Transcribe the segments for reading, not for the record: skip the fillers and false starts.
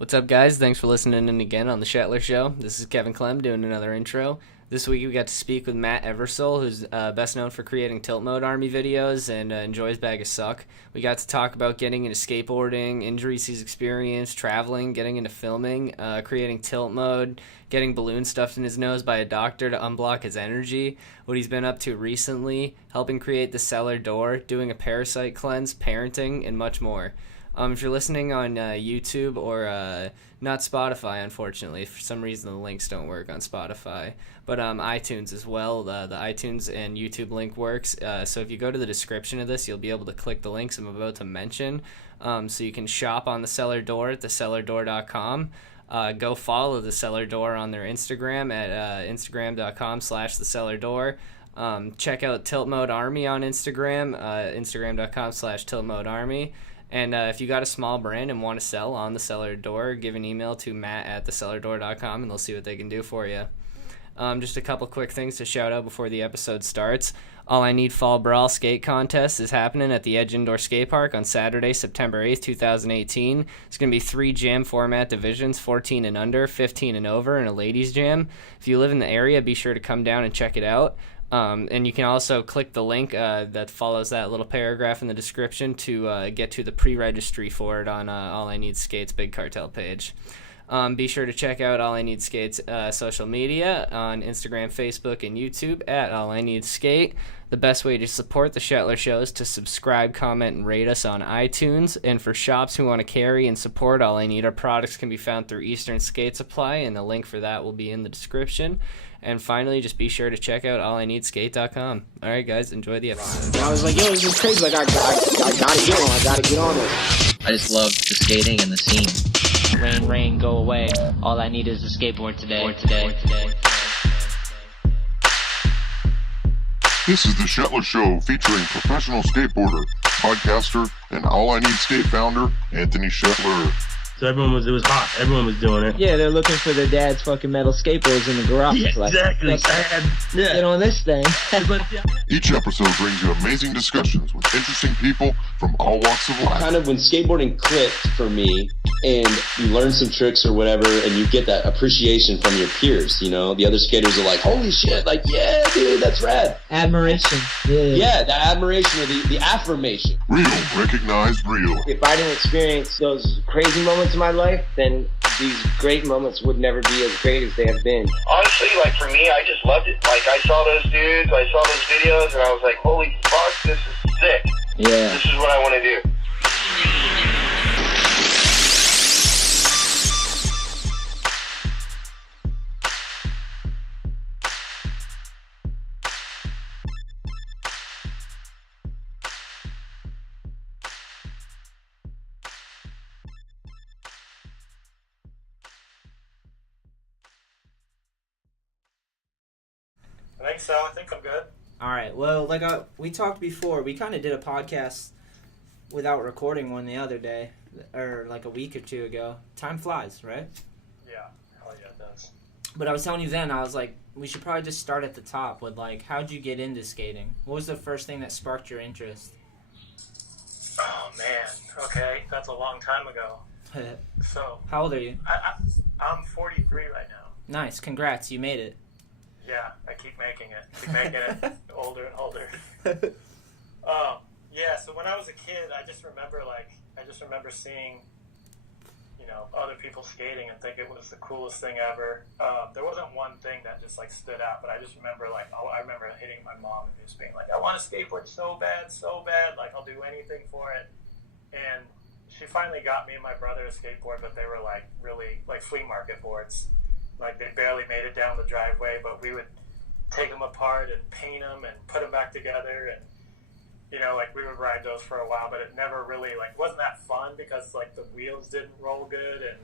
What's up, guys? Thanks for listening in again on the Shetler Show. This is Kevin Clem doing another intro. This week we got to speak with Matt Eversole, who's best known for creating Tiltmode Army videos and Enjoi's Bag of Suck. We got to talk about getting into skateboarding, injuries he's experienced, traveling, getting into filming, creating Tiltmode, getting balloons stuffed in his nose by a doctor to unblock his energy, what he's been up to recently, helping create the cellar door, doing a parasite cleanse, parenting, and much more. If you're listening on YouTube or not Spotify, unfortunately, for some reason the links don't work on Spotify, but iTunes as well. The iTunes and YouTube link works. So if you go to the description of this, you'll be able to click the links I'm about to mention. So you can shop on the Cellar Door at thecellardoor.com. Go follow the Cellar Door on their Instagram at instagram.com/thecellardoor. Check out Tiltmode Army on Instagram, instagram.com/Tiltmode Army. And if you got a small brand and want to sell on the Cellar Door, give an email to matt@thecellardoor.com and they'll see what they can do for you. Just a couple quick things to shout out before the episode starts. All I Need Fall Brawl skate contest is happening at the Edge Indoor Skatepark on Saturday, September 8th, 2018. It's going to be 3 jam format divisions, 14 and under, 15 and over, and a ladies jam. If you live in the area, be sure to come down and check it out. And you can also click the link that follows that little paragraph in the description to get to the pre-registry for it on All I Need Skate's Big Cartel page. Be sure to check out All I Need Skate's social media on Instagram, Facebook, and YouTube at All I Need Skate. The best way to support the Shetler Show is to subscribe, comment, and rate us on iTunes. And for shops who want to carry and support All I Need, our products can be found through Eastern Skate Supply, and the link for that will be in the description. And finally, just be sure to check out allineedskate.com. All right, guys, enjoy the episode. And I was like, yo, this is crazy. Like, I gotta get on. I gotta get on this. I just love the skating and the scene. Rain, rain, go away. All I need is a skateboard today. This is the Shetler Show featuring professional skateboarder, podcaster, and All I Need Skate founder, Anthony Shetler. So it was hot. Everyone was doing it. Yeah, they're looking for their dad's fucking metal skateboards in the garage. Yeah, like, exactly. Get on this thing. Each episode brings you amazing discussions with interesting people from all walks of life. Kind of when skateboarding clicked for me, and you learn some tricks or whatever, and you get that appreciation from your peers, you know? The other skaters are like, holy shit, like, yeah, dude, that's rad. Admiration. Yeah, the admiration or the affirmation. Real, recognized real. If I didn't experience those crazy moments in my life, then these great moments would never be as great as they have been. Honestly, like, for me, I just loved it. Like, I saw those dudes, I saw those videos, and I was like, holy fuck, this is sick. Yeah. This is what I want to do. I think I'm good. All right. Well, like we talked before, we kind of did a podcast without recording one the other day, or like a week or two ago. Time flies, right? Yeah. Hell yeah, it does. But I was telling you then, I was like, we should probably just start at the top with, like, how'd you get into skating? What was the first thing that sparked your interest? Oh, man. Okay. That's a long time ago. So. How old are you? I'm 43 right now. Nice. Congrats. You made it. Yeah, I keep making it. Keep making it older and older. Yeah, so when I was a kid, I just remember seeing, you know, other people skating and think it was the coolest thing ever. There wasn't one thing that just, like, stood out, but I just remember, like, I remember hitting my mom and just being like, I want to skateboard so bad, like, I'll do anything for it. And she finally got me and my brother a skateboard, but they were, like, really, like, flea market boards. Like, they barely made it down the driveway, but we would take them apart and paint them and put them back together. And, you know, like, we would ride those for a while, but it never really, like, wasn't that fun because, like, the wheels didn't roll good. And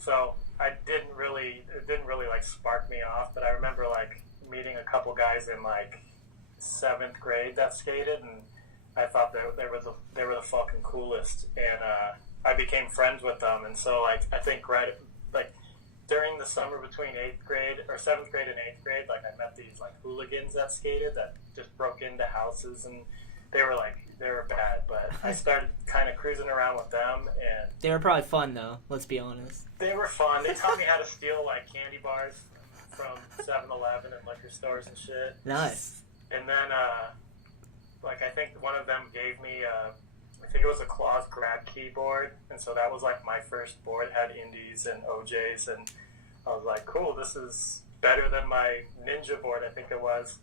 so it didn't really, like, spark me off. But I remember, like, meeting a couple guys in, like, 7th grade that skated, and I thought they were the fucking coolest. And I became friends with them. And so, like, I think during the summer between 7th grade and 8th grade, like, I met these, like, hooligans that skated that just broke into houses, and they were, like, They were bad, but I started kind of cruising around with them, and They were probably fun though. Let's be honest. they were fun. They taught me how to steal like candy bars from 7-Eleven and liquor stores and shit. Nice. And then, like, I think one of them gave me, I think it was a Claws grab keyboard, and so that was like my first board. It had indies and OJs, and I was like, cool, this is better than my Ninja board, I think it was.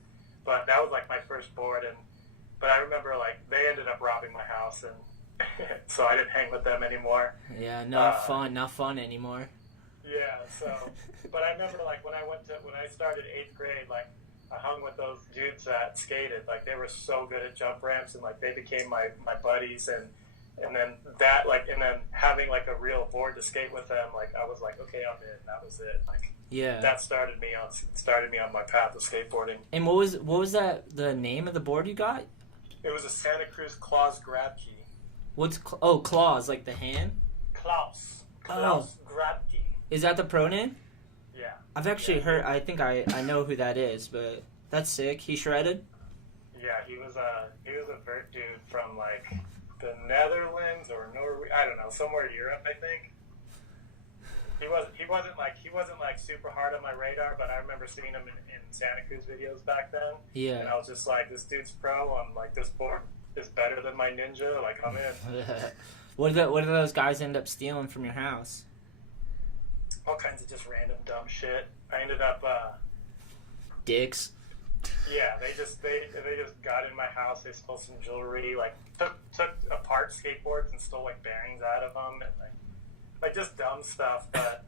But that was like my first board, but I remember like they ended up robbing my house, and so I didn't hang with them anymore. Yeah, not fun anymore. Yeah, so, but I remember like when I started 8th grade, like I hung with those dudes that skated. Like they were so good at jump ramps, and like they became my buddies, and then that like, and then having like a real board to skate with them, like I was like, okay, I'm in. That was it. Like, yeah, that started me on my path of skateboarding. And what was that? The name of the board you got? It was a Santa Cruz Claws grab key. What's claws, like the hand? Klaus grab key. Is that the pro name? Yeah. I've actually heard. I think I know who that is, but that's sick. He shredded. Yeah, he was a vert dude from like the Netherlands or Norway. I don't know, somewhere in Europe, I think. He wasn't like super hard on my radar, but I remember seeing him in Santa Cruz videos back then. Yeah. And I was just like, this dude's pro. I'm like, this board is better than my Ninja. Like, I'm in. What did those guys end up stealing from your house? All kinds of just random dumb shit. I ended up dicks. Yeah, they just got in my house. They stole some jewelry, like took apart skateboards and stole like bearings out of them, and like just dumb stuff. But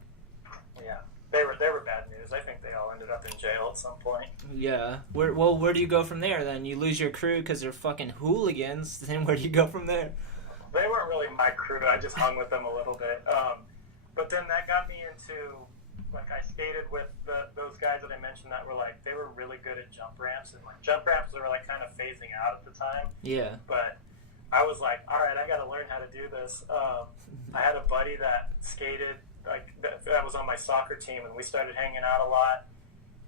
yeah, they were bad news. I think they all ended up in jail at some point. Yeah. Where do you go from there then? You lose your crew because they're fucking hooligans. Then where do you go from there? They weren't really my crew. I just hung with them a little bit. But then that got me into, like, I skated with those guys that I mentioned that were, like, they were really good at jump ramps. And, like, jump ramps were, like, kind of phasing out at the time. Yeah. But I was like, all right, I got to learn how to do this. I had a buddy that skated, like, that was on my soccer team, and we started hanging out a lot.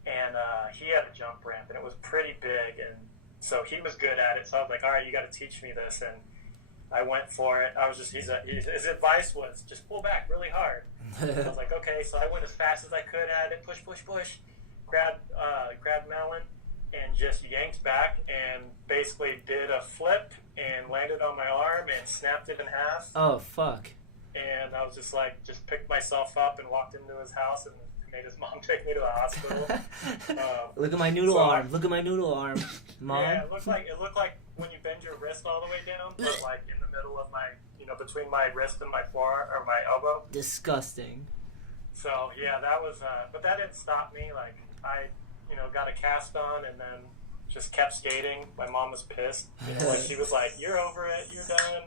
And he had a jump ramp, and it was pretty big. And so he was good at it. So I was like, all right, you got to teach me this. And I went for it. I was just, his advice was just pull back really hard. I was like, okay, so I went as fast as I could at it, push, grabbed melon, and just yanked back and basically did a flip and landed on my arm and snapped it in half. Oh, fuck. And I was just like, just picked myself up and walked into his house and made his mom take me to the hospital. Look at my noodle arm. Look at my noodle arm, Mom. Yeah, it looked like when you bend your wrist all the way down, but like in the middle of my, between my wrist and my forearm or my elbow. Disgusting. So yeah, that was, but that didn't stop me. Like I, got a cast on and then just kept skating. My mom was pissed. Like she was like, "You're over it. You're done."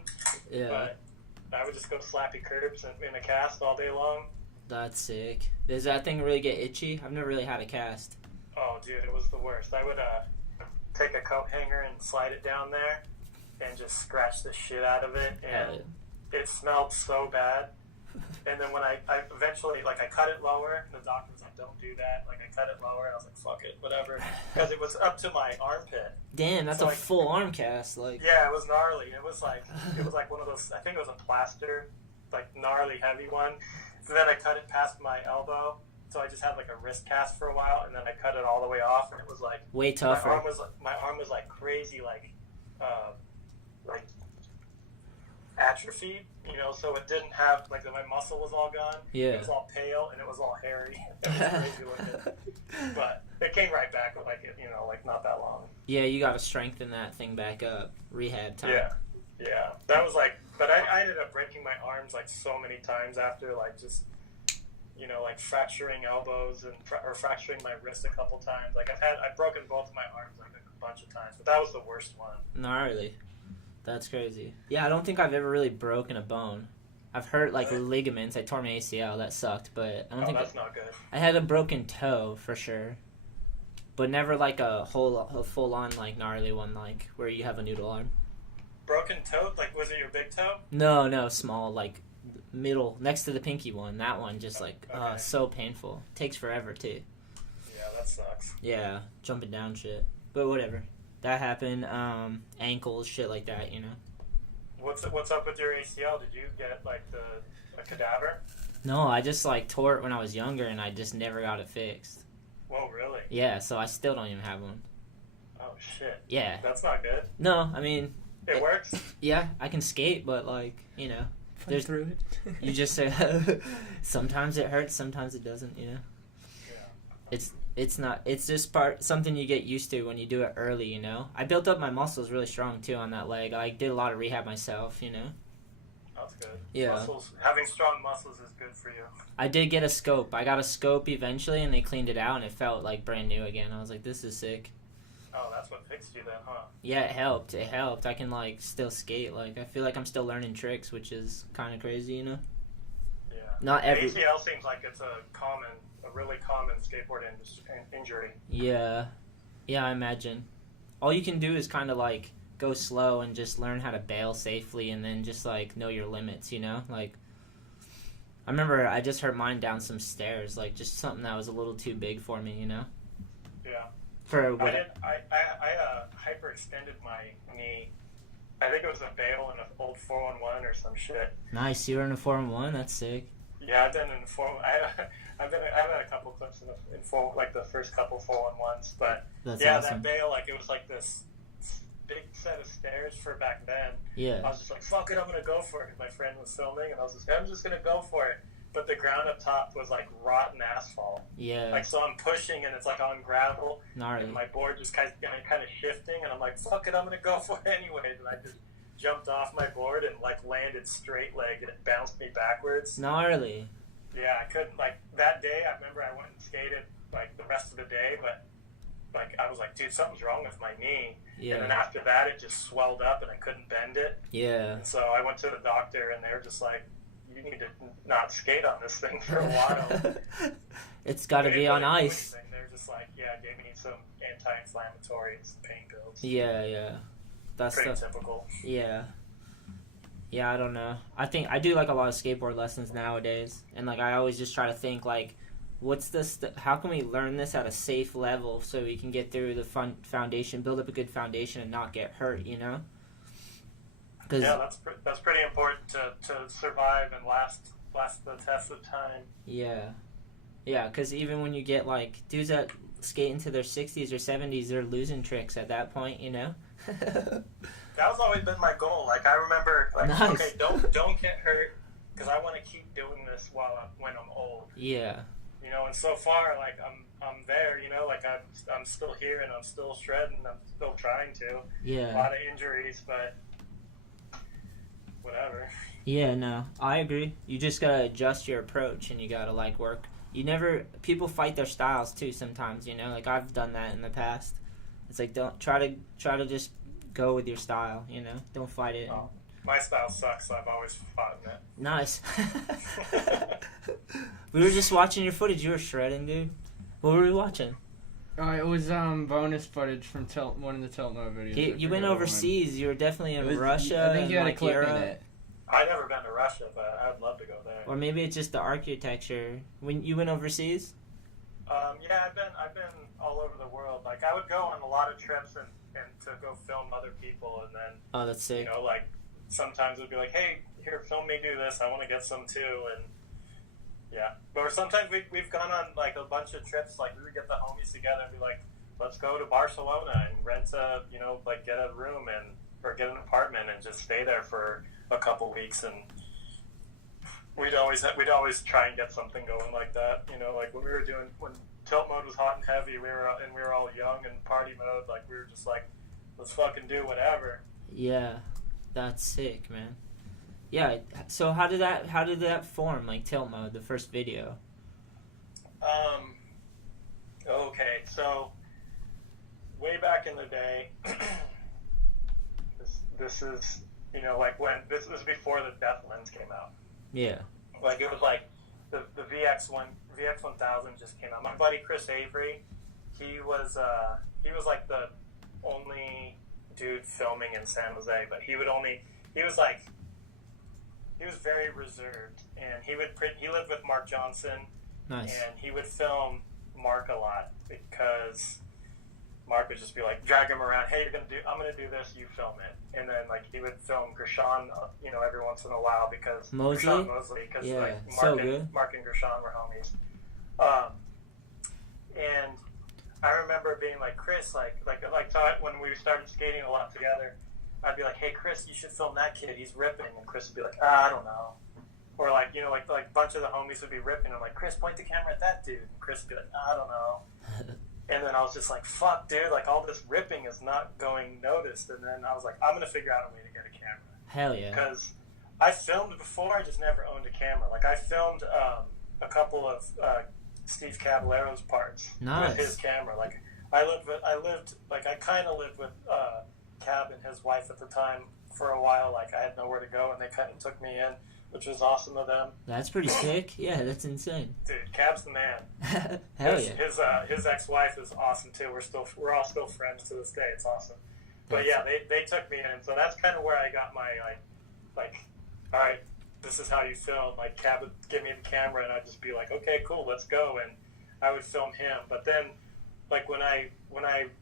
Yeah. But I would just go slappy curbs in a cast all day long. That's sick. Does that thing really get itchy? I've never really had a cast. Oh, dude, it was the worst. I would take a coat hanger and slide it down there and just scratch the shit out of it, and it smelled so bad. And then when I eventually, like, I cut it lower, the doctor was like, don't do that. Like, I cut it lower, and I was like, fuck it, whatever. Because it was up to my armpit. Damn, that's so, a like, full arm cast. Like. Yeah, it was gnarly. It was like one of those, I think it was a plaster, like, gnarly heavy one. So then I cut it past my elbow. So I just had like a wrist cast for a while, and then I cut it all the way off, and it was like way tougher. My arm was like crazy, like atrophied, So it didn't have like my muscle was all gone. Yeah. It was all pale and it was all hairy. It was crazy looking, but it came right back with like not that long. Yeah, you got to strengthen that thing back up. Rehab time. Yeah. That was like, but I ended up breaking my arms like so many times after, like just. Like fracturing elbows or fracturing my wrist a couple times. Like I've broken both of my arms like a bunch of times, but that was the worst one. Gnarly. That's crazy. Yeah, I don't think I've ever really broken a bone. I've hurt like ligaments. I tore my ACL. That sucked, but I don't think that's not good. I had a broken toe for sure, but never like a full on like gnarly one, like where you have a noodle arm. Broken toe? Like was it your big toe? No, small, like middle next to the pinky one. That one just like okay. So painful. Takes forever too. Yeah, that sucks. Yeah, jumping down shit. But whatever. that happened. Ankles, shit like that, you know. What's up with your ACL? Did you get like a cadaver? No, I just like tore it when I was younger, and I just never got it fixed. Whoa, really? Yeah, so I still don't even have one. Oh shit. Yeah. That's not good. No, I mean. It works. Yeah, I can skate, but like, you know, There's through it. you just sometimes it hurts, sometimes it doesn't, you know. Yeah. It's not. It's just something you get used to when you do it early, you know. I built up my muscles really strong too on that leg. I did a lot of rehab myself, you know. That's good. Yeah. Having strong muscles is good for you. I did get a scope. I got a scope eventually, and they cleaned it out, and it felt like brand new again. I was like, this is sick. Oh, that's what fixed you then, huh? Yeah, it helped. It helped. I can like still skate. Like I feel like I'm still learning tricks, which is kind of crazy, you know. Yeah. Not every. ACL seems like it's a really common skateboard injury. Yeah, I imagine. All you can do is kind of like go slow and just learn how to bail safely, and then just like know your limits, you know. Like I remember I just hurt mine down some stairs, like just something that was a little too big for me, you know. Yeah. For what? I hyperextended my knee. I think it was a bail in an old 411 or some shit. Nice, you were in a 4-1. That's sick. Yeah, I've been in I've had a couple clips in the first couple 411s, but That's yeah, awesome. that bail, like it was like this big set of stairs for back then. Yeah. I was just like, fuck it, I'm gonna go for it. My friend was filming, and I was just, I'm just gonna go for it. But the ground up top was like rotten asphalt. Yeah. Like, so I'm pushing, and it's like on gravel. Gnarly. And my board just kind of shifting, and I'm like, fuck it, I'm gonna go for it anyways. And I just jumped off my board and like landed straight legged, and it bounced me backwards. Gnarly. Yeah, I couldn't, like, that day, I remember I went and skated like the rest of the day, but like I was like, dude, something's wrong with my knee. Yeah. And then after that, it just swelled up, and I couldn't bend it. Yeah. And so I went to the doctor, and they were just like, you need to not skate on this thing for a while. It's got to be on ice. They're just like, yeah, gave me some anti-inflammatory and some pain pills. Yeah. That's pretty typical. Yeah, I don't know. I think I do like a lot of skateboard lessons nowadays, and like I always just try to think like, what's this? How can we learn this at a safe level so we can get through the foundation, build up a good foundation, and not get hurt? You know. Yeah, that's pretty important to survive and last the test of time. Yeah, because even when you get like dudes that skate into their 60s or 70s, they're losing tricks at that point, you know. That's always been my goal. Like I remember, like, nice. Okay, don't get hurt, because I want to keep doing this when I'm old. Yeah. You know, and so far, like I'm there. You know, like I'm still here, and I'm still shredding. I'm still trying to. Yeah. A lot of injuries, but whatever. Yeah, no, I agree. You just gotta adjust your approach, and you gotta like work. People fight their styles too sometimes, you know. Like I've done that in the past. It's like don't try to just go with your style, you know. Don't fight it. Oh, my style sucks, so I've always fought in it. Nice. We were just watching your footage. You were shredding, dude. What were we watching? It was bonus footage from one of the Tiltmode videos. You went overseas. You were definitely in Russia. I think you had like a clip Europe. in it. I've never been to Russia, but I'd love to go there. Or maybe it's just the architecture. When you went overseas? Yeah, I've been all over the world. Like I would go on a lot of trips and to go film other people, and then that's sick. You know, like sometimes it'd be like, hey, here, film me do this. I want to get some too, and yeah. Or sometimes we've gone on like a bunch of trips. Like we would get the homies together and be like, let's go to Barcelona and rent get a room or get an apartment and just stay there for a couple weeks, and we'd always try and get something going like that. You know, like when Tiltmode was hot and heavy, we were all young and party mode. Like we were just like, let's fucking do whatever. Yeah, that's sick, man. Yeah. So how did that form? Like Tiltmode, the first video. Okay, so way back in the day, this is, you know, like when this was before the Death Lens came out. Yeah. Like it was like the VX1000 just came out. My buddy Chris Avery, he was like the only dude filming in San Jose, but he was very reserved, and he lived with Mark Johnson. Nice. And he would film Mark a lot because Mark would just be like, drag him around. Hey, I'm gonna do this. You film it. And then like he would film Gershon, every once in a while because Mosley, because yeah, like Mark and Gershon were homies. And I remember being like, Chris, like when we started skating a lot together, I'd be like, hey, Chris, you should film that kid. He's ripping. And Chris would be like, I don't know. Or like, like a bunch of the homies would be ripping. I'm like, Chris, point the camera at that dude. And Chris would be like, I don't know. And then I was just like, fuck, dude, like all this ripping is not going noticed. And then I was like, I'm going to figure out a way to get a camera. Hell yeah. Because I filmed before, I just never owned a camera. Like I filmed a couple of Steve Caballero's parts with his camera. Like I kind of lived with Cab and his wife at the time for a while. Like I had nowhere to go and they kind of took me in, which was awesome of them. That's pretty sick. Yeah, that's insane. Dude, Cab's the man. Hell yeah. His ex-wife is awesome too. We're all still friends to this day. It's awesome. But yeah, they took me in. So that's kind of where I got my like, all right, this is how you film. Like Cab would give me the camera and I'd just be like, okay, cool, let's go. And I would film him. But then like when I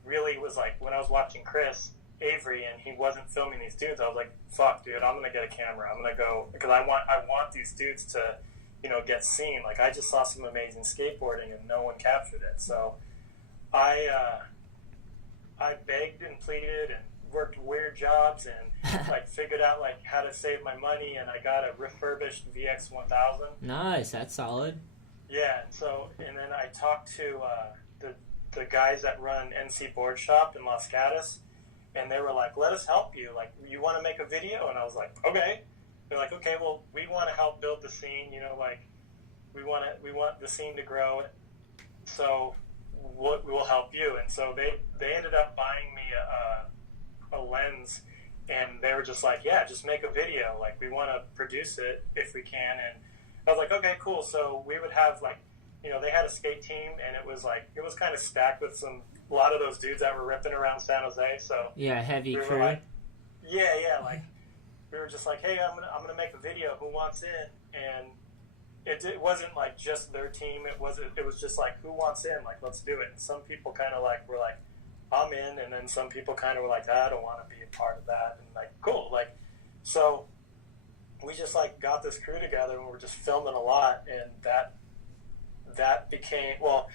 really was like, when I was watching Chris Avery and he wasn't filming these dudes, I was like, fuck, dude, I'm gonna get a camera. I'm gonna go because I want these dudes to get seen. Like I just saw some amazing skateboarding and no one captured it. So I begged and pleaded and worked weird jobs and like figured out like how to save my money, and I got a refurbished VX 1000. Nice, that's solid. Yeah, and then I talked to the guys that run NC Board Shop in Los Gatos, and they were like, let us help you. Like, you want to make a video? And I was like, okay. They're like, okay, well, we want to help build the scene. Like, we want the scene to grow. So we'll help you. And so they ended up buying me a lens, and they were just like, yeah, just make a video. Like, we want to produce it if we can. And I was like, okay, cool. So we would have like, they had a skate team, and it was kind of stacked with a lot of those dudes that were ripping around San Jose. So yeah, heavy crew. Like, like we were just like, hey, I'm gonna make a video. Who wants in? And it wasn't like just their team. It was just like, who wants in? Like, let's do it. And some people kind of like were like, I'm in, and then some people kind of were like, I don't want to be a part of that. And like, cool. Like, so we just like got this crew together, and we were just filming a lot, and that became, well,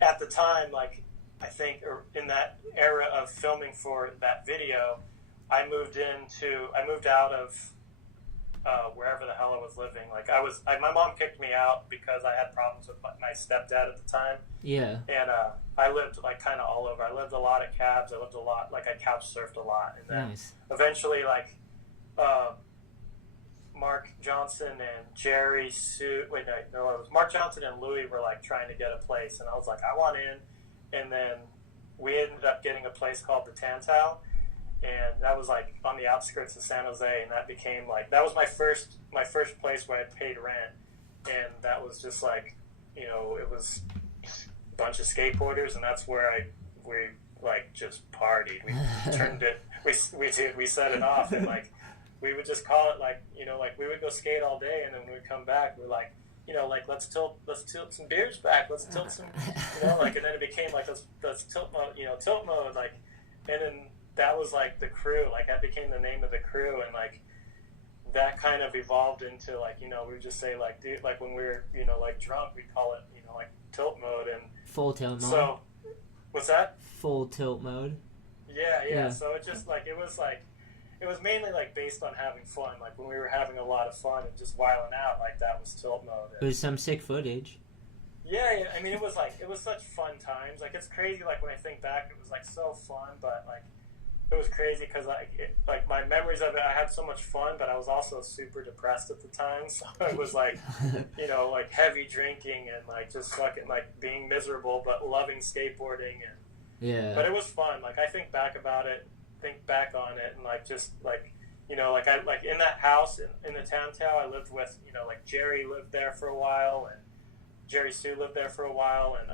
at the time, like, I think in that era of filming for that video, I moved out of wherever the hell I was living. Like my mom kicked me out because I had problems with my stepdad at the time. Yeah. And I lived like kind of all over. I lived a lot at cabs. I lived a lot, like I couch surfed a lot. And then eventually like Mark Johnson and Jerry Sue. Wait, no, it was Mark Johnson and Louie were like trying to get a place, and I was like, I want in. And then we ended up getting a place called the Tantau, and that was like on the outskirts of San Jose, and that became like, that was my first place where I paid rent, and that was just like, it was a bunch of skateboarders, and that's where we like just partied. We turned it, we set it off, and like we would just call it like, like we would go skate all day, and then when we come back, we're like, like let's tilt some beers back, let's tilt some, like, and then it became like let's tilt mode, Tiltmode, like, and then that was like the crew, like that became the name of the crew, and like that kind of evolved into like, we would just say like, dude, like when we were, like drunk, we'd call it, like tilt mode and full tilt mode. So, what's that? Full tilt mode. Yeah. So it just like, it was mainly like based on having fun. Like when we were having a lot of fun and just wilding out, like that was tilt mode. It was some sick footage. Yeah. I mean, it was such fun times. Like it's crazy. Like when I think back, it was like so fun, but like it was crazy because like my memories of it, I had so much fun, but I was also super depressed at the time. So it was like, like heavy drinking and like just fucking like being miserable, but loving skateboarding and But it was fun. Like I think back on it, and like just like like I like in that house in the Tantau I lived with, like Jerry lived there for a while, and Jerry Sue lived there for a while, and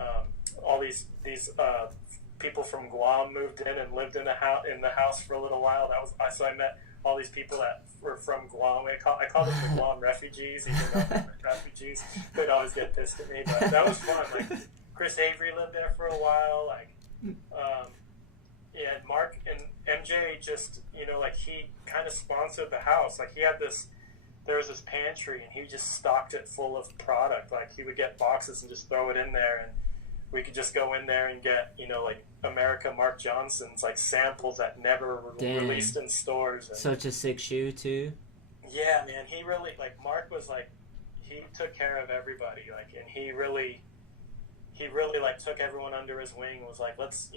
all these people from Guam moved in and lived in the house for a little while. So I met all these people that were from Guam. I call them the Guam refugees, even though they're refugees. They'd always get pissed at me, but that was fun. Like Chris Avery lived there for a while. Like Yeah, Mark and MJ just, like he kind of sponsored the house. Like there was this pantry and he just stocked it full of product. Like he would get boxes and just throw it in there, and we could just go in there and get, like America Mark Johnson's like samples that never were released in stores. And such a sick shoe too. Yeah, man, he really, like, Mark was like, he took care of everybody, like, and he really like took everyone under his wing and was like, let's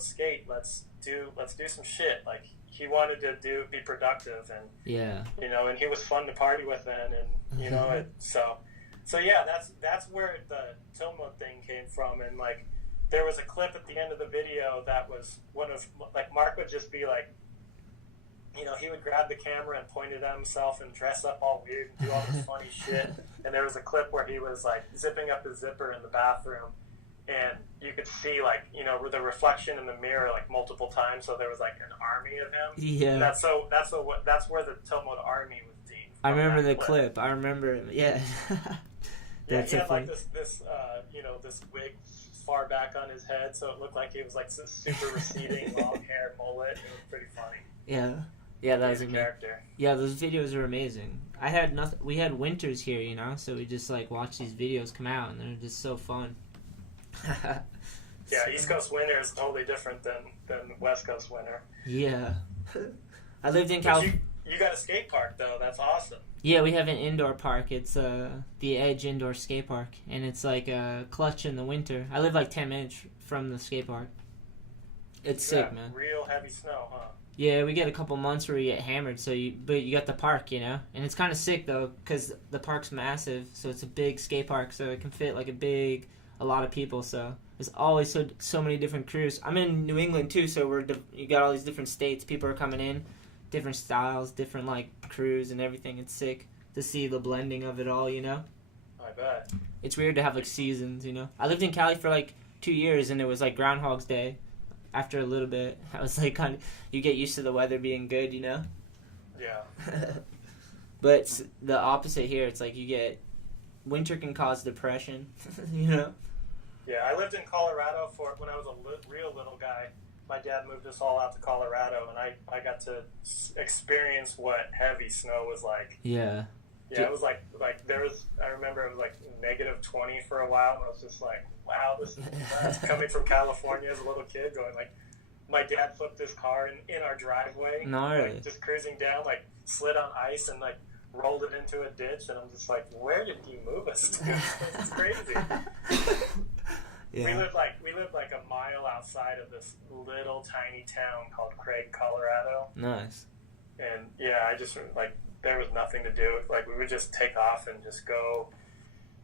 skate, let's do some shit. Like he wanted to be productive, and and he was fun to party with then, and so yeah, that's where the Tiltmode thing came from. And like there was a clip at the end of the video that was one of, like, Mark would just be like, he would grab the camera and point it at himself and dress up all weird and do all this funny shit. And there was a clip where he was like zipping up his zipper in the bathroom, and you could see, like, the reflection in the mirror like multiple times. So there was like an army of him. Yeah. That's where the Tiltmode army was seen. I remember the clip. I remember it. Yeah. He had like this this wig far back on his head, so it looked like he was like super receding, long hair, mullet. It was pretty funny. Yeah, that was a character. Yeah, those videos are amazing. We had winters here, so we just like watch these videos come out, and they're just so fun. Yeah, East Coast winter is totally different than West Coast winter. Yeah. I lived in California. You got a skate park though. That's awesome. Yeah, we have an indoor park. It's the Edge Indoor Skate Park, and it's like clutch in the winter. I live like 10 minutes from the skate park. It's sick, man. Real heavy snow, huh? Yeah, we get a couple months where we get hammered, but you got the park, and it's kind of sick though, because the park's massive, so it's a big skate park, so it can fit like a lot of people. So there's always so many different crews. I'm in New England too, so you got all these different states. People are coming in, different styles, different like crews and everything. It's sick to see the blending of it all, I bet. It's weird to have like seasons, I lived in Cali for like 2 years, and it was like Groundhog's Day. After a little bit, I was like, you get used to the weather being good, Yeah. But it's the opposite here. It's like winter can cause depression, Yeah, I lived in Colorado when I was a real little guy. My dad moved us all out to Colorado, and I got to experience what heavy snow was like. Yeah. Yeah, it was like I remember it was like -20 for a while, and I was just like, wow, this is nuts. Coming from California as a little kid, going like, my dad flipped his car in our driveway, like, just cruising down, like slid on ice and like rolled it into a ditch, and I'm just like, where did you move us to? It's crazy. Yeah. We lived like a mile outside of this little tiny town called Craig, Colorado. Nice. And yeah, I just like, there was nothing to do. Like we would just take off and just go.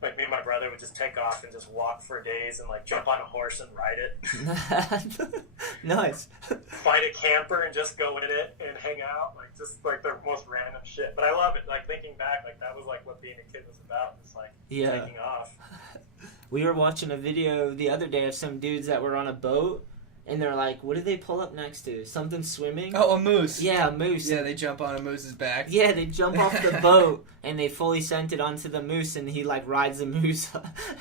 Like me and my brother would just take off and just walk for days and like jump on a horse and ride it. Nice. Find a camper and just go in it and hang out. Like just like the most random shit. But I love it. Like thinking back, like that was like what being a kid was about. It's like taking off. We were watching a video the other day of some dudes that were on a boat. And they're like, what did they pull up next to? Something swimming? Oh, a moose. Yeah, a moose. Yeah, they jump on a moose's back. Yeah, they jump off the boat, and they fully sent it onto the moose, and he, like, rides the moose.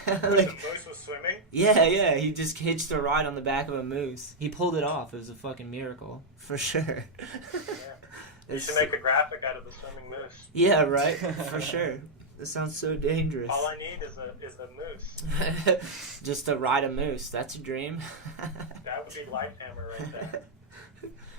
The moose was swimming? Yeah, he just hitched a ride on the back of a moose. He pulled it off. It was a fucking miracle. For sure. Yeah. You should make a graphic out of the swimming moose. Yeah, right? For sure. This sounds so dangerous. All I need is a moose. Just to ride a moose. That's a dream. That would be Lifehammer right there.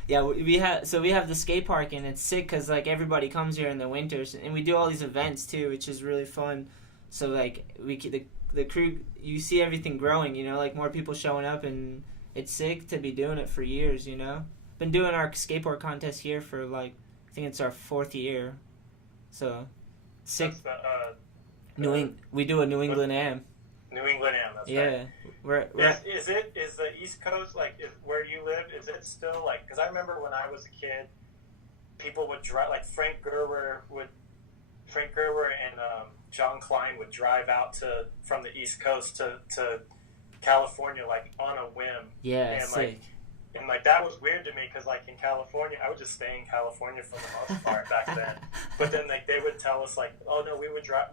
Yeah, we have the skate park, and it's sick because like everybody comes here in the winters, and we do all these events too, which is really fun. So like the crew, you see everything growing, like more people showing up, and it's sick to be doing it for years. Been doing our skateboard contest here for like I think it's our 4th year, so. Sick. We do a New England Am. New England Am, that's right. Is the East Coast, like, where you live, is it still, like, because I remember when I was a kid, people would drive, like, Frank Gerwer and John Klein would drive out from the East Coast to California, like, on a whim. Yeah, and, sick. And, like, that was weird to me because, like, in California, I would just stay in California for the most part back then. But then, like, they would tell us, like, oh, no, we would drive,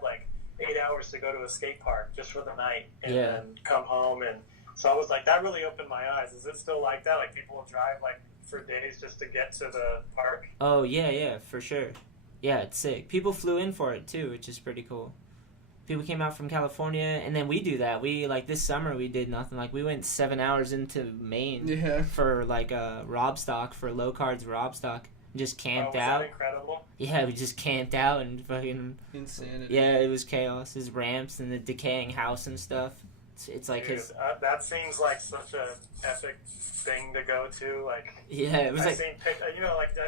like, 8 hours to go to a skate park just for the night and then come home. And So I was like, that really opened my eyes. Is it still like that? Like people will drive like for days just to get to the park? Oh yeah, for sure. Yeah, it's sick. People flew in for it too, which is pretty cool. People came out from California, and then we do that. We, like, this summer we did nothing. Like, we went 7 hours into Maine for, like, Robstock, for low cards Robstock. Just camped out. Was that incredible? Yeah, we just camped out and fucking... Insanity. Yeah, it was chaos. His ramps and the decaying house and stuff. It's like Dude, his... that seems like such a epic thing to go to. Like, yeah, it was I've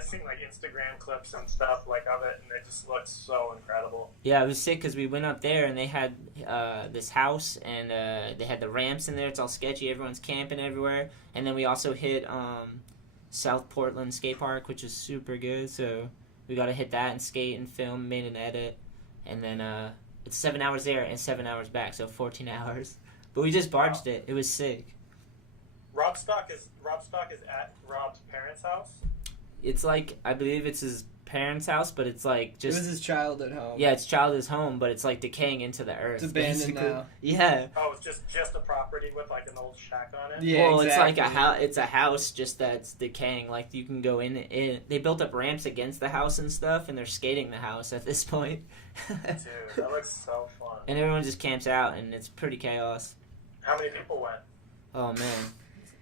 seen like Instagram clips and stuff like of it, and it just looks so incredible. Yeah, it was sick because we went up there and they had this house and they had the ramps in there. It's all sketchy. Everyone's camping everywhere. And then we also hit South Portland Skatepark, which is super good. So we got to hit that and skate and film, made an edit, and then it's 7 hours there and 7 hours back, so 14 hours. But we just barged it. It was sick. Robstock is at Rob's parents' house? It's like, I believe it's his parents' house, but it's like just... It was his childhood home. Yeah, it's childhood home, but it's like decaying into the earth. It's abandoned basically. now. Yeah. Oh, it's just a property with like an old shack on it? Yeah, well, exactly. It's like a house. It's a house just that's decaying. Like, you can go in. They built up ramps against the house and stuff, and they're skating the house at this point. Dude, that looks so fun. And everyone just camps out, and it's pretty chaos. How many people went? Oh, man.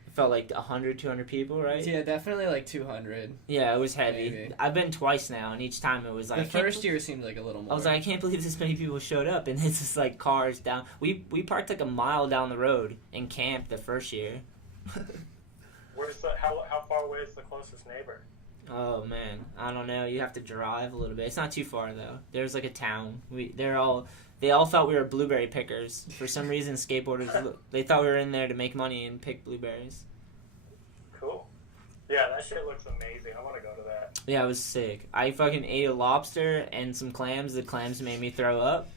It felt like 100, 200 people, right? Yeah, definitely like 200. Yeah, it was heavy. Maybe. I've been twice now, and each time it was like... The first year seemed like a little more. I was like, I can't believe this many people showed up, and it's just like cars down. We parked like a mile down the road and camped the first year. How far away is the closest neighbor? Oh man, I don't know. You have to drive a little bit. It's not too far though. There's like a town. They all thought we were blueberry pickers. For some reason, skateboarders, they thought we were in there to make money and pick blueberries. Cool. Yeah, that shit looks amazing. I want to go to that. Yeah, it was sick. I fucking ate a lobster and some clams. The clams made me throw up.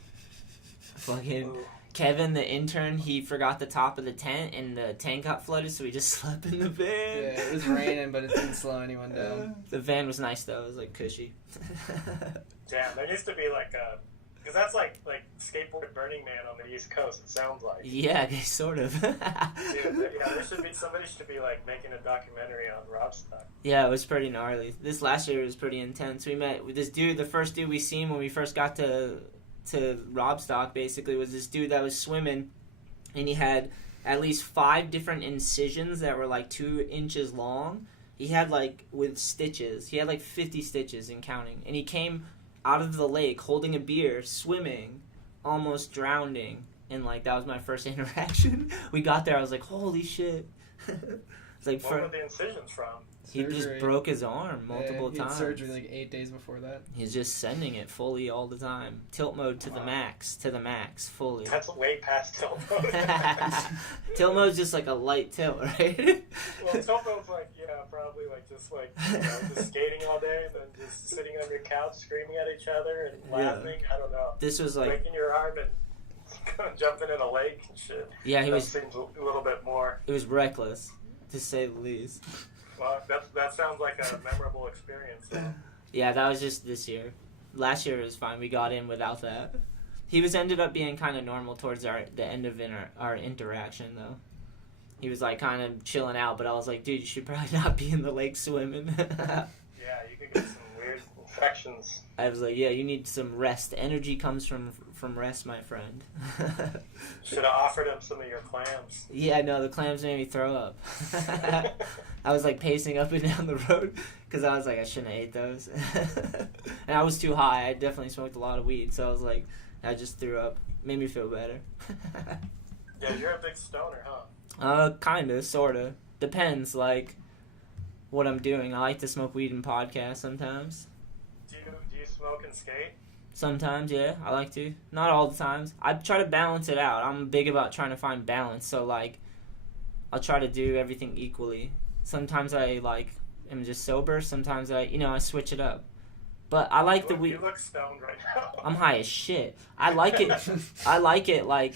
Fucking Ooh. Kevin, the intern, he forgot the top of the tent and the tent got flooded, so we just slept in the van. Yeah, it was raining, but it didn't slow anyone down. The van was nice though. It was like cushy. Damn, there used to be like a... Because that's like skateboard Burning Man on the East Coast, it sounds like. Yeah, sort of. Dude, yeah, somebody should be like making a documentary on Robstock. Yeah, it was pretty gnarly. This last year was pretty intense. We met with this dude, the first dude we seen when we first got to Robstock, basically, was this dude that was swimming, and he had at least 5 different incisions that were like 2 inches long. He had like, with stitches, he had like 50 stitches and counting, and he came out of the lake holding a beer, swimming, almost drowning, and like that was my first interaction. We got there, I was like, holy shit. It's like, what were the incisions from? He just broke his arm multiple he had times. surgery like 8 days before that. He's just sending it fully all the time. Tilt mode to the max, fully. That's way past tilt mode. Tilt mode's just like a light tilt, right? Well, tilt mode's like, probably like just just skating all day and then just sitting on your couch screaming at each other and laughing. I don't know. This was like breaking your arm and jumping in a lake and shit. Yeah, seems a little bit more. It was reckless, to say the least. Well, that sounds like a memorable experience. So. Yeah, that was just this year. Last year was fine. We got in without that. He ended up being kind of normal towards the end of our interaction, though. He was like kind of chilling out, but I was like, dude, you should probably not be in the lake swimming. Yeah, you could get some weird infections. I was like, yeah, you need some rest. Energy comes from rest, my friend. Should have offered him some of your clams. Yeah, no, the clams made me throw up. I was like pacing up and down the road because I was like, I shouldn't have ate those. And I was too high. I definitely smoked a lot of weed, so I was like, I just threw up. Made me feel better. Yeah, you're a big stoner, huh? Kinda, sorta. Depends, like, what I'm doing. I like to smoke weed and podcast sometimes. Do you smoke and skate? Sometimes, yeah, I like to. Not all the times. I try to balance it out. I'm big about trying to find balance, so, like, I'll try to do everything equally. Sometimes I, like, am just sober. Sometimes I switch it up. But I like the weed. You look stoned right now. I'm high as shit. I like it. I like it, like,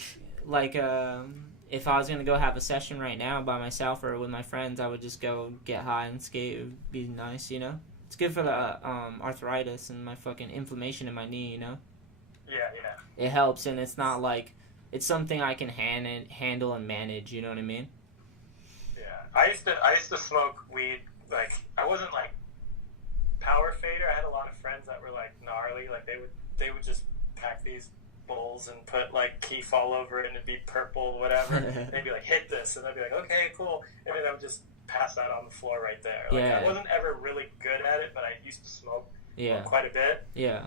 if I was going to go have a session right now by myself or with my friends, I would just go get high and skate. It would be nice, you know? It's good for the arthritis and my fucking inflammation in my knee, you know? Yeah. It helps, and it's not like it's something I can handle and manage. You know what I mean? Yeah, I used to smoke weed. Like, I wasn't like power fader. I had a lot of friends that were like gnarly. Like they would just pack these bowls and put like keef all over it and it'd be purple, whatever. They'd be like, hit this, and I'd be like, okay, cool, and then I would just pass out on the floor right there. Like, I wasn't ever really good at it, but I used to smoke quite a bit. Yeah.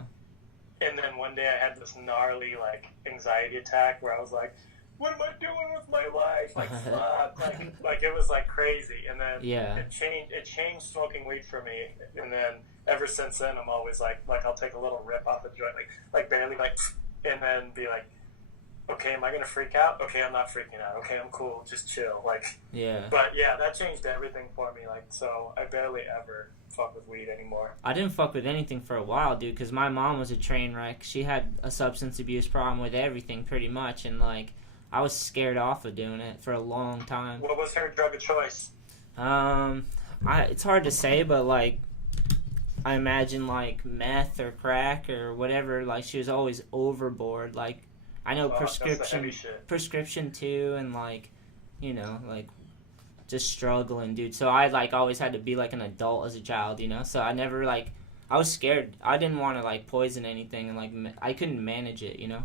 And then one day I had this gnarly like anxiety attack where I was like, what am I doing with my life? Like, fuck. Like it was like crazy. And then it changed smoking weed for me. And then ever since then, I'm always like I'll take a little rip off a joint, like barely, like, and then be like, okay, am I gonna freak out? Okay, I'm not freaking out. Okay, I'm cool. Just chill. Like, But yeah, that changed everything for me. Like, so I barely ever fuck with weed anymore. I didn't fuck with anything for a while, dude, because my mom was a train wreck. She had a substance abuse problem with everything, pretty much, and like, I was scared off of doing it for a long time. What was her drug of choice? It's hard to say, but like, I imagine like meth or crack or whatever. Like, she was always overboard. Like, I know prescription too, and like, you know, like, just struggling, dude. So I like always had to be like an adult as a child, you know. So I never like, I was scared. I didn't want to like poison anything, and like I couldn't manage it, you know.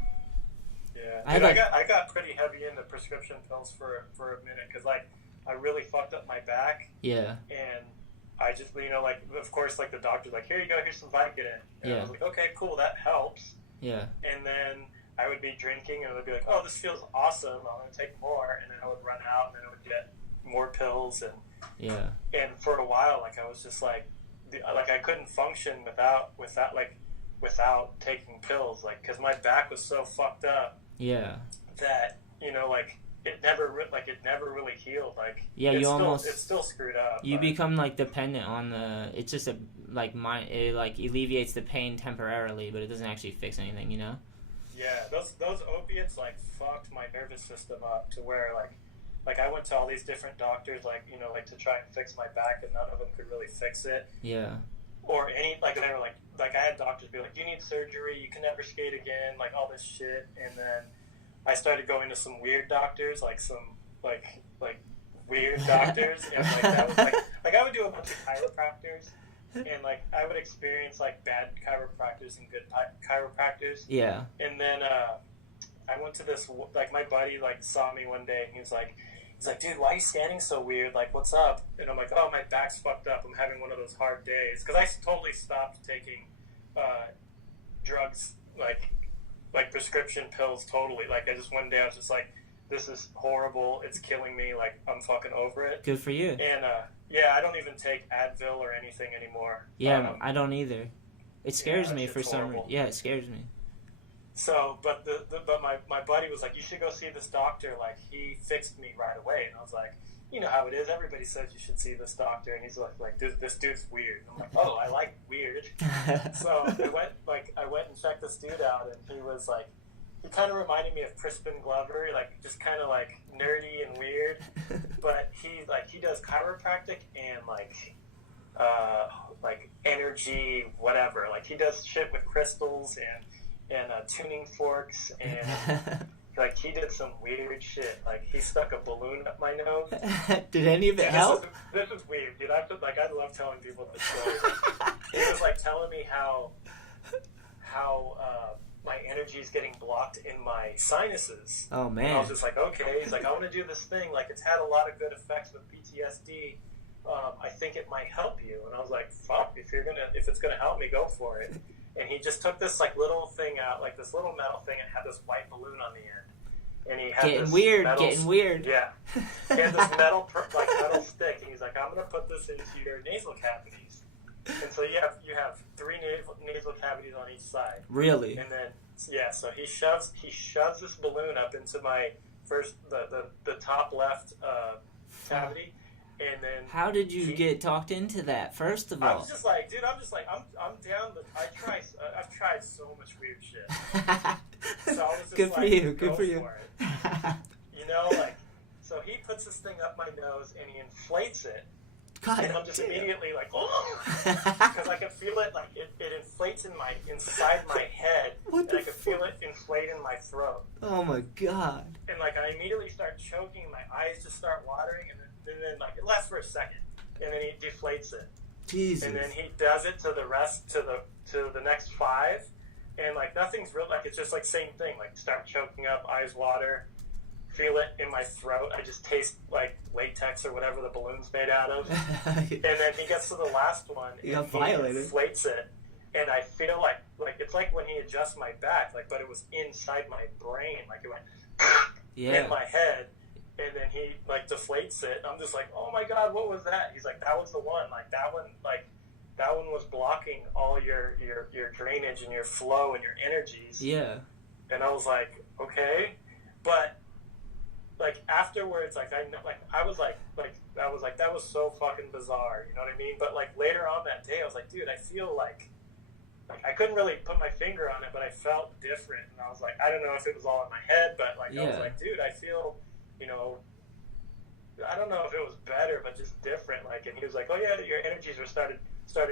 Yeah, dude, I got pretty heavy into prescription pills for a minute because like I really fucked up my back. Yeah. And I just, you know, like, of course, like the doctor's like, here you go, here's some Vicodin. And I was like, okay, cool, that helps. Yeah. And then I would be drinking and I would be like, oh, this feels awesome, I'm gonna take more, and then I would run out and then I would get more pills and for a while, like, I was just like I couldn't function without taking pills, like, because my back was so fucked up. Yeah. That, you know, like, it never really healed. Like, it's still screwed up. You become like dependent on it's just it like alleviates the pain temporarily, but it doesn't actually fix anything, you know? Yeah, those opiates like fucked my nervous system up to where like I went to all these different doctors, like, you know, like to try and fix my back, and none of them could really fix it. Yeah. Or any, like, they were like I had doctors be like, you need surgery, you can never skate again, like all this shit. And then I started going to some weird doctors, like some like weird doctors, and like that was like I would do a bunch of chiropractors, and like I would experience like bad chiropractors and good chiropractors. Yeah. And then I went to this, like, my buddy like saw me one day and he's like, dude, why are you standing so weird? Like, what's up? And I'm like, oh, my back's fucked up. I'm having one of those hard days. Because I totally stopped taking drugs, like prescription pills, totally. Like, one day I was just like, this is horrible. It's killing me. Like, I'm fucking over it. Good for you. And, yeah, I don't even take Advil or anything anymore. Yeah, I don't either. It scares me for some reason. Yeah, it scares me. So, but my buddy was like, you should go see this doctor. Like, he fixed me right away. And I was like, you know how it is. Everybody says you should see this doctor. And he's like, this dude's weird. And I'm like, oh, I like weird. So I went and checked this dude out, and he was like, he kind of reminded me of Crispin Glover, like, just kind of like nerdy and weird. But he does chiropractic and like energy, whatever. Like, he does shit with crystals and tuning forks, and like, he did some weird shit. Like, he stuck a balloon up my nose. Did any of it help? This is weird, dude. I love telling people this story. He was like telling me how my energy is getting blocked in my sinuses. Oh man. And I was just like, okay. He's like, I want to do this thing. Like, it's had a lot of good effects with PTSD. I think it might help you. And I was like, fuck, if it's gonna help me, go for it. And he just took this like little thing out, like this little metal thing, and had this white balloon on the end. And he had getting weird. Yeah. He had this metal stick, and he's like, I'm gonna put this into your nasal cavities. And so you have 3 nasal cavities on each side. Really? And then so he shoves this balloon up into my the top left cavity. And then how did you get talked into that? First of all, I was just like, dude, I'm down. I've tried so much weird shit. So I was just good like, for you. Good for you. You know, like, so he puts this thing up my nose and he inflates it, God and I'm just damn. immediately like, oh, because I can feel it like it inflates inside my head, What and I can feel it inflate in my throat. Oh my God. And like I immediately start choking, my eyes just start watering, and then like it lasts for a second, and then he deflates it. Jesus. And then he does it to the next 5, and like nothing's real, like it's just like same thing, like start choking up, eyes water, feel it in my throat. I just taste like latex or whatever the balloon's made out of. And then he gets to the last one, and he inflates it, and I feel like it's like when he adjusts my back, like, but it was inside my brain, like it went in my head, and then he like deflates it. I'm just like, oh my God, what was that? He's like, that was the one, like that one was blocking all your drainage and your flow and your energies. Yeah. And I was like, okay, but like afterwards, like I was like that was so fucking bizarre, you know what I mean? But like later on that day, I was like, dude, I feel like I couldn't really put my finger on it, but I felt different, and I was like, I don't know if it was all in my head, but like I was like, dude, I feel, you know, I don't know if it was better, but just different. Like, and he was like, oh yeah, your energies were started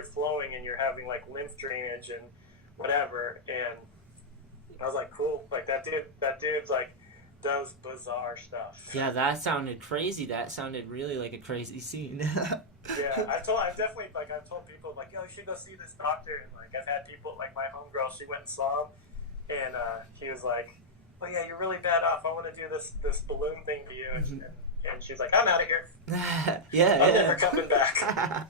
flowing, and you're having like lymph drainage and whatever. And I was like, cool. Like that dude's like does bizarre stuff. Yeah, that sounded crazy. That sounded really like a crazy scene. Yeah, I've told people like, yo, you should go see this doctor. And like I've had people like my homegirl, she went and saw him, and he was like, oh yeah, you're really bad off. I want to do this balloon thing to you. And she's like, I'm out of here. I'm never coming back.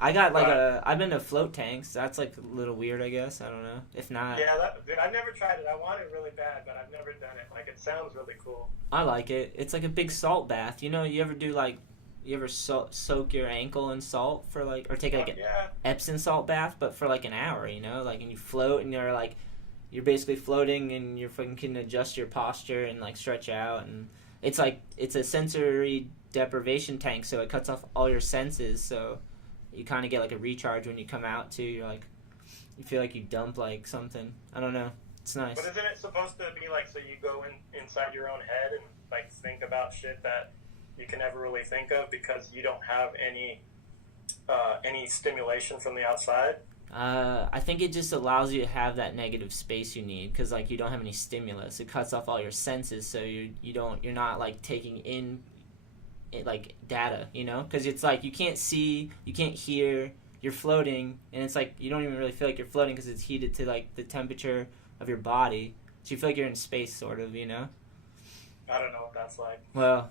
I got like I've been to float tanks. That's like a little weird, I guess. I don't know. If not. Yeah, dude, I've never tried it. I want it really bad, but I've never done it. Like, it sounds really cool. I like it. It's like a big salt bath. You know, you ever soak your ankle in salt for like, or take like an Epsom salt bath, but for like an hour, you know? Like, and you float, and you're basically floating, and you fucking can adjust your posture and like stretch out, and it's a sensory deprivation tank, so it cuts off all your senses, so you kind of get like a recharge when you come out too. You're like, you feel like you dump like something. I don't know. It's nice. But isn't it supposed to be like, so you go inside your own head and like think about shit that you can never really think of because you don't have any stimulation from the outside? I think it just allows you to have that negative space you need, because like you don't have any stimulus. It cuts off all your senses, so you're not like taking in like data, you know, because it's like you can't see, you can't hear, you're floating, and it's like you don't even really feel like you're floating because it's heated to like the temperature of your body, so you feel like you're in space, sort of, you know. I don't know what that's like. Well,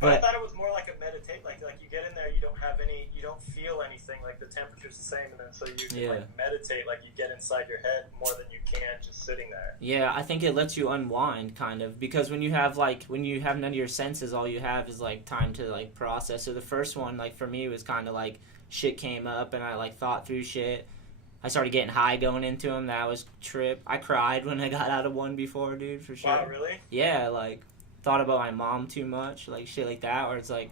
but I thought it was more like a meditate, like you get in there, you don't feel anything, like the temperature's the same, and then so you can like meditate, like you get inside your head more than you can just sitting there. Yeah, I think it lets you unwind, kind of, because when you have none of your senses, all you have is like time to like process. So the first one, like for me, was kind of like shit came up, and I like thought through shit. I started getting high going into them. That was trip. I cried when I got out of one before, dude, for sure. Wow, really? Yeah, like thought about my mom too much, like shit like that, where it's like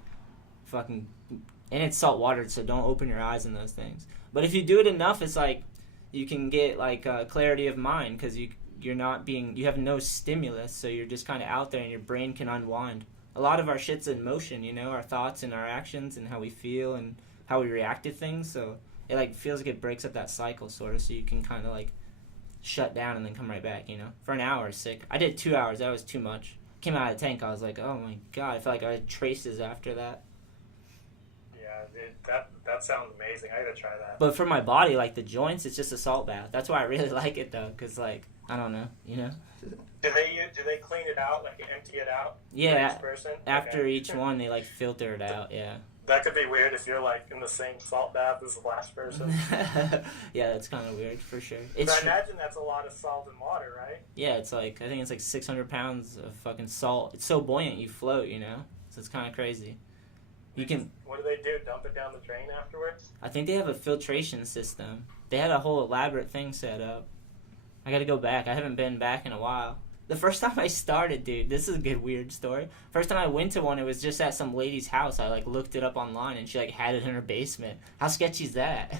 fucking, and it's salt water, so don't open your eyes in those things. But if you do it enough, it's like you can get like clarity of mind, because you have no stimulus, so you're just kind of out there, and your brain can unwind. A lot of our shit's in motion, you know, our thoughts and our actions and how we feel and how we react to things. So it like feels like it breaks up that cycle, sort of, so you can kind of like shut down and then come right back, you know. For an hour is sick. I did 2 hours. That was too much. Came out of the tank, I was like, oh my god, I felt like I had traces after that. Yeah, dude, that sounds amazing. I gotta try that. But for my body, like the joints, it's just a salt bath. That's why I really like it though, because like, I don't know, you know. Do they clean it out, like empty it out? Yeah, for each person? After each one, they like filter it out. Yeah. That could be weird if you're like in the same salt bath as the last person. Yeah, that's kind of weird for sure. I imagine that's a lot of salt and water, right? Yeah, it's like, I think it's like 600 pounds of fucking salt. It's so buoyant, you float, you know? So it's kind of crazy. You can. What do they do? Dump it down the drain afterwards? I think they have a filtration system. They had a whole elaborate thing set up. I gotta go back. I haven't been back in a while. The first time I started, dude, this is a good weird story. First time I went to one, it was just at some lady's house. I like looked it up online, and she like had it in her basement. How sketchy is that?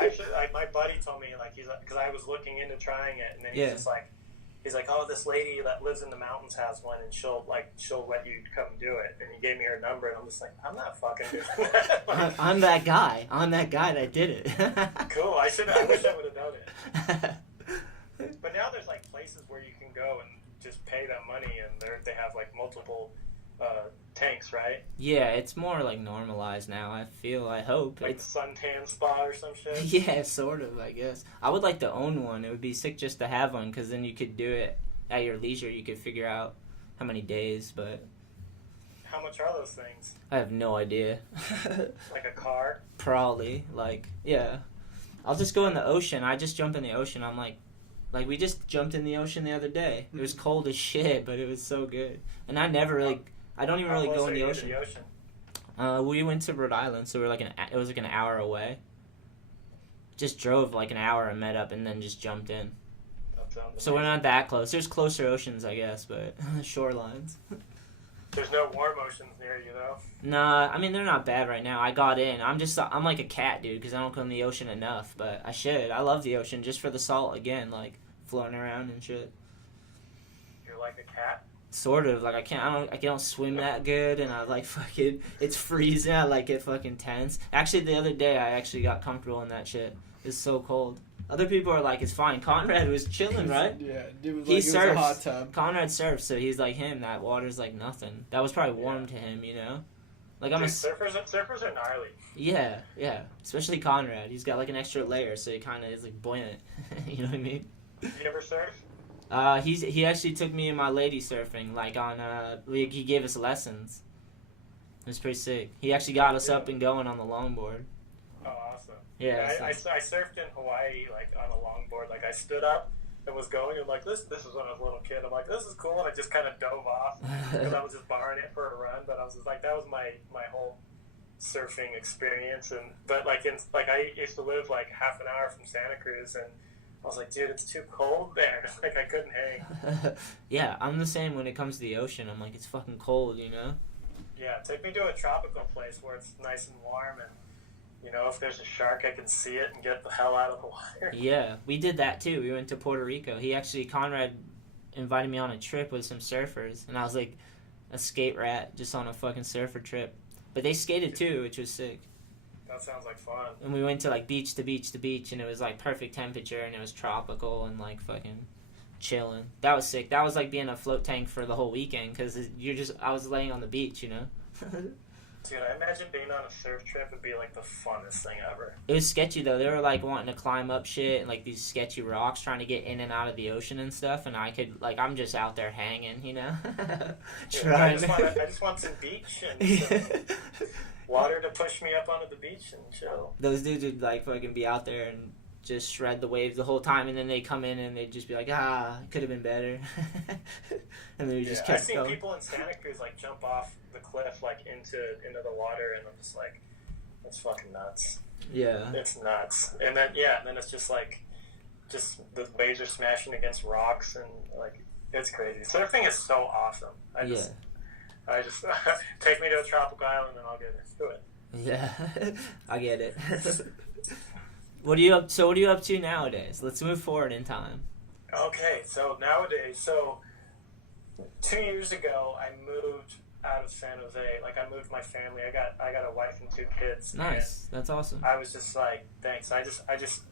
Actually, like my buddy told me, like, he's like, because I was looking into trying it, and then he's just like, he's like, oh, this lady that lives in the mountains has one, and she'll let you come do it. And he gave me her number, and I'm just like, I'm not fucking doing that. Like, I'm that guy. I'm that guy that did it. Cool. I wish I would have done it. But now there's like places where you can go and just pay them money, and they have like multiple tanks, right? Yeah, it's more like normalized now. I hope like it's suntan spa or some shit. Yeah, sort of. I guess I would like to own one. It would be sick just to have one, because then you could do it at your leisure. You could figure out how many days, but How much are those things? I have no idea. Like a car? Probably. Like, yeah. I'll just go in the ocean. I just jump in the ocean. I'm like we just jumped in the ocean the other day. It was cold as shit, but it was so good. And I never really, I don't even really go in the ocean. We went to Rhode Island, so we were like it was like an hour away. Just drove like an hour and met up, and then just jumped in. So we're not that close. There's closer oceans, I guess, but shorelines. There's no warm oceans near you, though. Nah, I mean, they're not bad right now. I got in. I'm like a cat, dude, because I don't go in the ocean enough, but I should. I love the ocean just for the salt, again, like floating around and shit. You're like a cat? Sort of. Like, I don't swim that good, and I like fucking, it's freezing. I like get fucking tense. Actually, the other day, I actually got comfortable in that shit. It's so cold. Other people are like, it's fine. Conrad was chilling, right? Yeah, dude was he like, surfs. It was a hot tub. Conrad surfs, so he's like him. That water's like nothing. That was probably warm to him, you know? Like, Dude, surfers are gnarly. Yeah. Especially Conrad. He's got like an extra layer, so he kind of is like buoyant. You know what I mean? You ever surf? He actually took me and my lady surfing, like on he gave us lessons. It was pretty sick. He actually got us up and going on the longboard. Oh, awesome. Yeah. I surfed in Hawaii, like on a longboard. Like I stood up and was going, and like this was when I was a little kid. I'm like, this is cool, and I just kind of dove off because I was just borrowing it for a run. But I was just like, that was my whole surfing experience. But I used to live like half an hour from Santa Cruz, and I was like, dude, it's too cold there. Like, I couldn't hang. Yeah, I'm the same when it comes to the ocean. I'm like, it's fucking cold, you know? Yeah, take me to a tropical place where it's nice and warm, and, you know, if there's a shark, I can see it and get the hell out of the water. Yeah, we did that, too. We went to Puerto Rico. Conrad invited me on a trip with some surfers, and I was like a skate rat just on a fucking surfer trip. But they skated, too, which was sick. That sounds like fun. And we went to like beach to beach to beach, and it was like perfect temperature, and it was tropical and like fucking chilling. That was sick. That was like being a float tank for the whole weekend, because I was laying on the beach, you know? Dude, I imagine being on a surf trip would be like the funnest thing ever. It was sketchy though. They were like wanting to climb up shit and like these sketchy rocks, trying to get in and out of the ocean and stuff, and I'm just out there hanging, you know? I just want some beach and some water to push me up onto the beach and chill. Those dudes would like fucking be out there and just shred the waves the whole time, and then they come in and they'd just be like, it could have been better. And then we just kept going. I've seen people in Santa Cruz like jump off the cliff like into the water, and I'm just like, that's fucking nuts. Yeah. It's nuts. And then it's just like, the waves are smashing against rocks, and like, it's crazy. Surfing is so awesome. I just take me to a tropical island and I'll get into it. Yeah, I get it. What are you up to nowadays? Let's move forward in time. Okay, so nowadays, 2 years ago, I moved out of San Jose. Like, I moved my family. I got a wife and 2 kids. Nice, that's awesome. I was just like, thanks. I just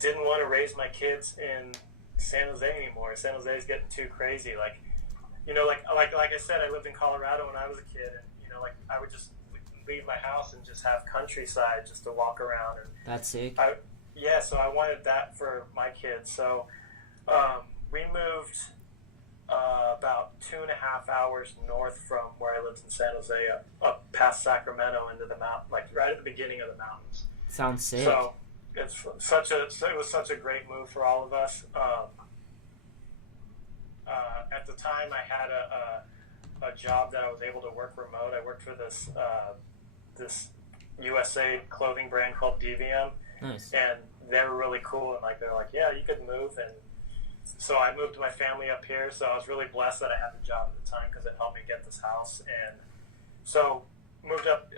didn't want to raise my kids in San Jose anymore. San Jose is getting too crazy. Like, you know, like I said, I lived in Colorado when I was a kid, and you know, like I would just leave my house and just have countryside just to walk around. And that's sick. So I wanted that for my kids. So we moved about 2.5 hours north from where I lived in San Jose, up past Sacramento into the mountain, like right at the beginning of the mountains. Sounds sick. So it was such a great move for all of us. At the time, I had a job that I was able to work remote. I worked for this USA clothing brand called DVM. Nice. And they were really cool, and like they're like, yeah, you could move. And so I moved my family up here. So I was really blessed that I had the job at the time, because it helped me get this house. And so moved up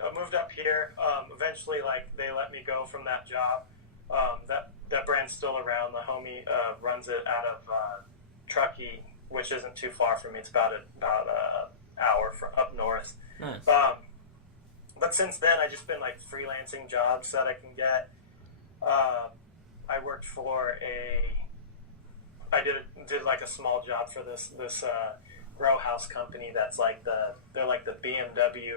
here. Eventually, like they let me go from that job. That brand's still around. The homie runs it out of Truckee, which isn't too far from me. It's about an hour from up north. Nice. But since then, I've just been like freelancing jobs that I can get. I worked for I did like a small job for this grow house company that's like they're like the BMW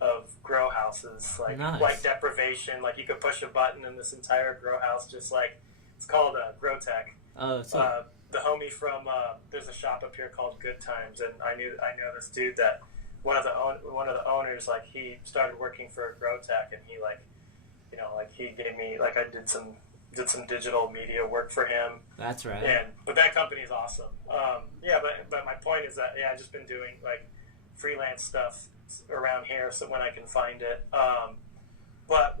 of grow houses, like Nice. Light deprivation. Like you could push a button and this entire grow house just like, it's called Grow Tech. Oh, so The homie from there's a shop up here called Good Times, and I know this dude that one of the owners, like he started working for Grow Tech, and he like, you know, like he gave me, like I did some digital media work for him. That's right. But that company is awesome. But my point is that I've just been doing like freelance stuff around here, so when I can find it. But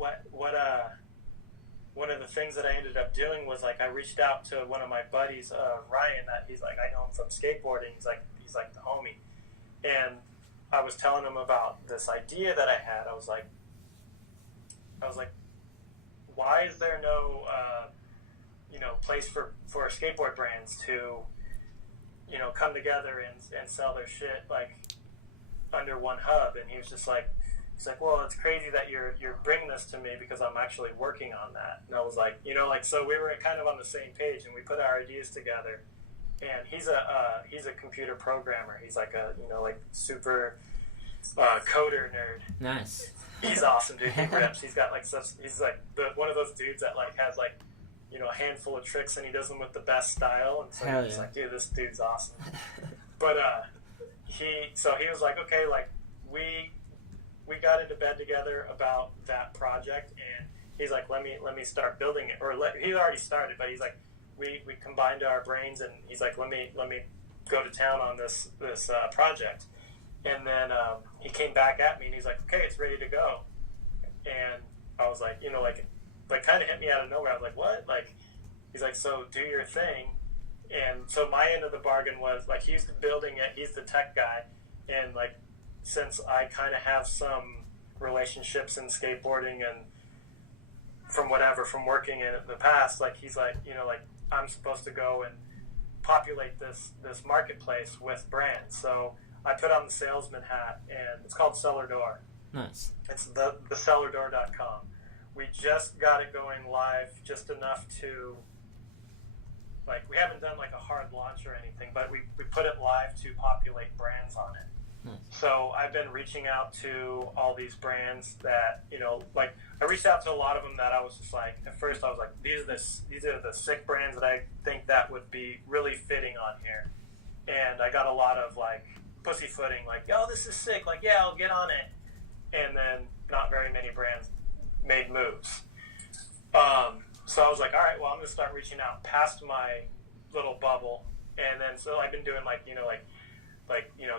one of the things that I ended up doing was like I reached out to one of my buddies, Ryan, that he's like, I know him from skateboarding. He's like the homie, and I was telling him about this idea that I had. I was like, why is there no place for skateboard brands to come together and sell their shit like under one hub? And he was just like, well, it's crazy that you're bringing this to me because I'm actually working on that. And I was like, so we were kind of on the same page, and we put our ideas together. And he's a computer programmer. He's like a super coder nerd. Nice. He's awesome, dude. He rips. He's got like he's like one of those dudes that like has like a handful of tricks, and he does them with the best style. And so Hell he's yeah. like, dude, this dude's awesome. But he was like, okay, like we got into bed together about that project, and he's like, let me start building it. He already started, but he's like, we combined our brains, and he's like, let me go to town on this project. And then he came back at me, and he's like, okay, it's ready to go. And I was like, like kind of hit me out of nowhere. I was like, what? Like, he's like, so do your thing. And so my end of the bargain was like, he's building it, he's the tech guy, and like, since I kind of have some relationships in skateboarding and from working in it in the past, like he's like, like I'm supposed to go and populate this marketplace with brands. So I put on the salesman hat, and it's called Cellar Door. Nice. It's thecellardoor.com. We just got it going live, just enough to, like, we haven't done like a hard launch or anything, but we put it live to populate brands on it. Nice. So I've been reaching out to all these brands that, like I reached out to a lot of them that I was just like, at first I was like, these are the sick brands that I think that would be really fitting on here. And I got a lot of like pussyfooting, like, yo, this is sick, like, yeah, I'll get on it. And then not very many brands made moves. So I was like, all right, well, I'm gonna start reaching out past my little bubble. And then so I've been doing like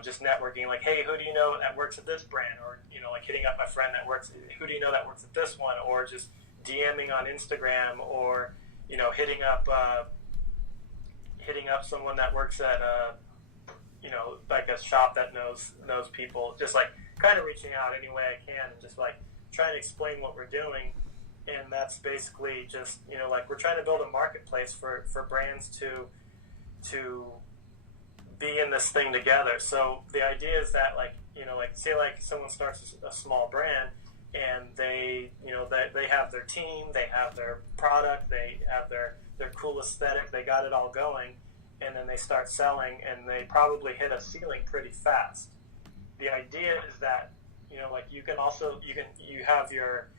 just networking, like, hey, who do you know that works at this brand? Or, like hitting up my friend that works, who do you know that works at this one? Or just DMing on Instagram, or, hitting up someone that works at, like a shop that knows people, just like kind of reaching out any way I can, and just like trying to explain what we're doing. And that's basically just, like we're trying to build a marketplace for brands to be in this thing together. So the idea is that like say like someone starts a small brand, and they have their team, they have their product, they have their cool aesthetic, they got it all going, and then they start selling, and they probably hit a ceiling pretty fast. The idea is that like you have your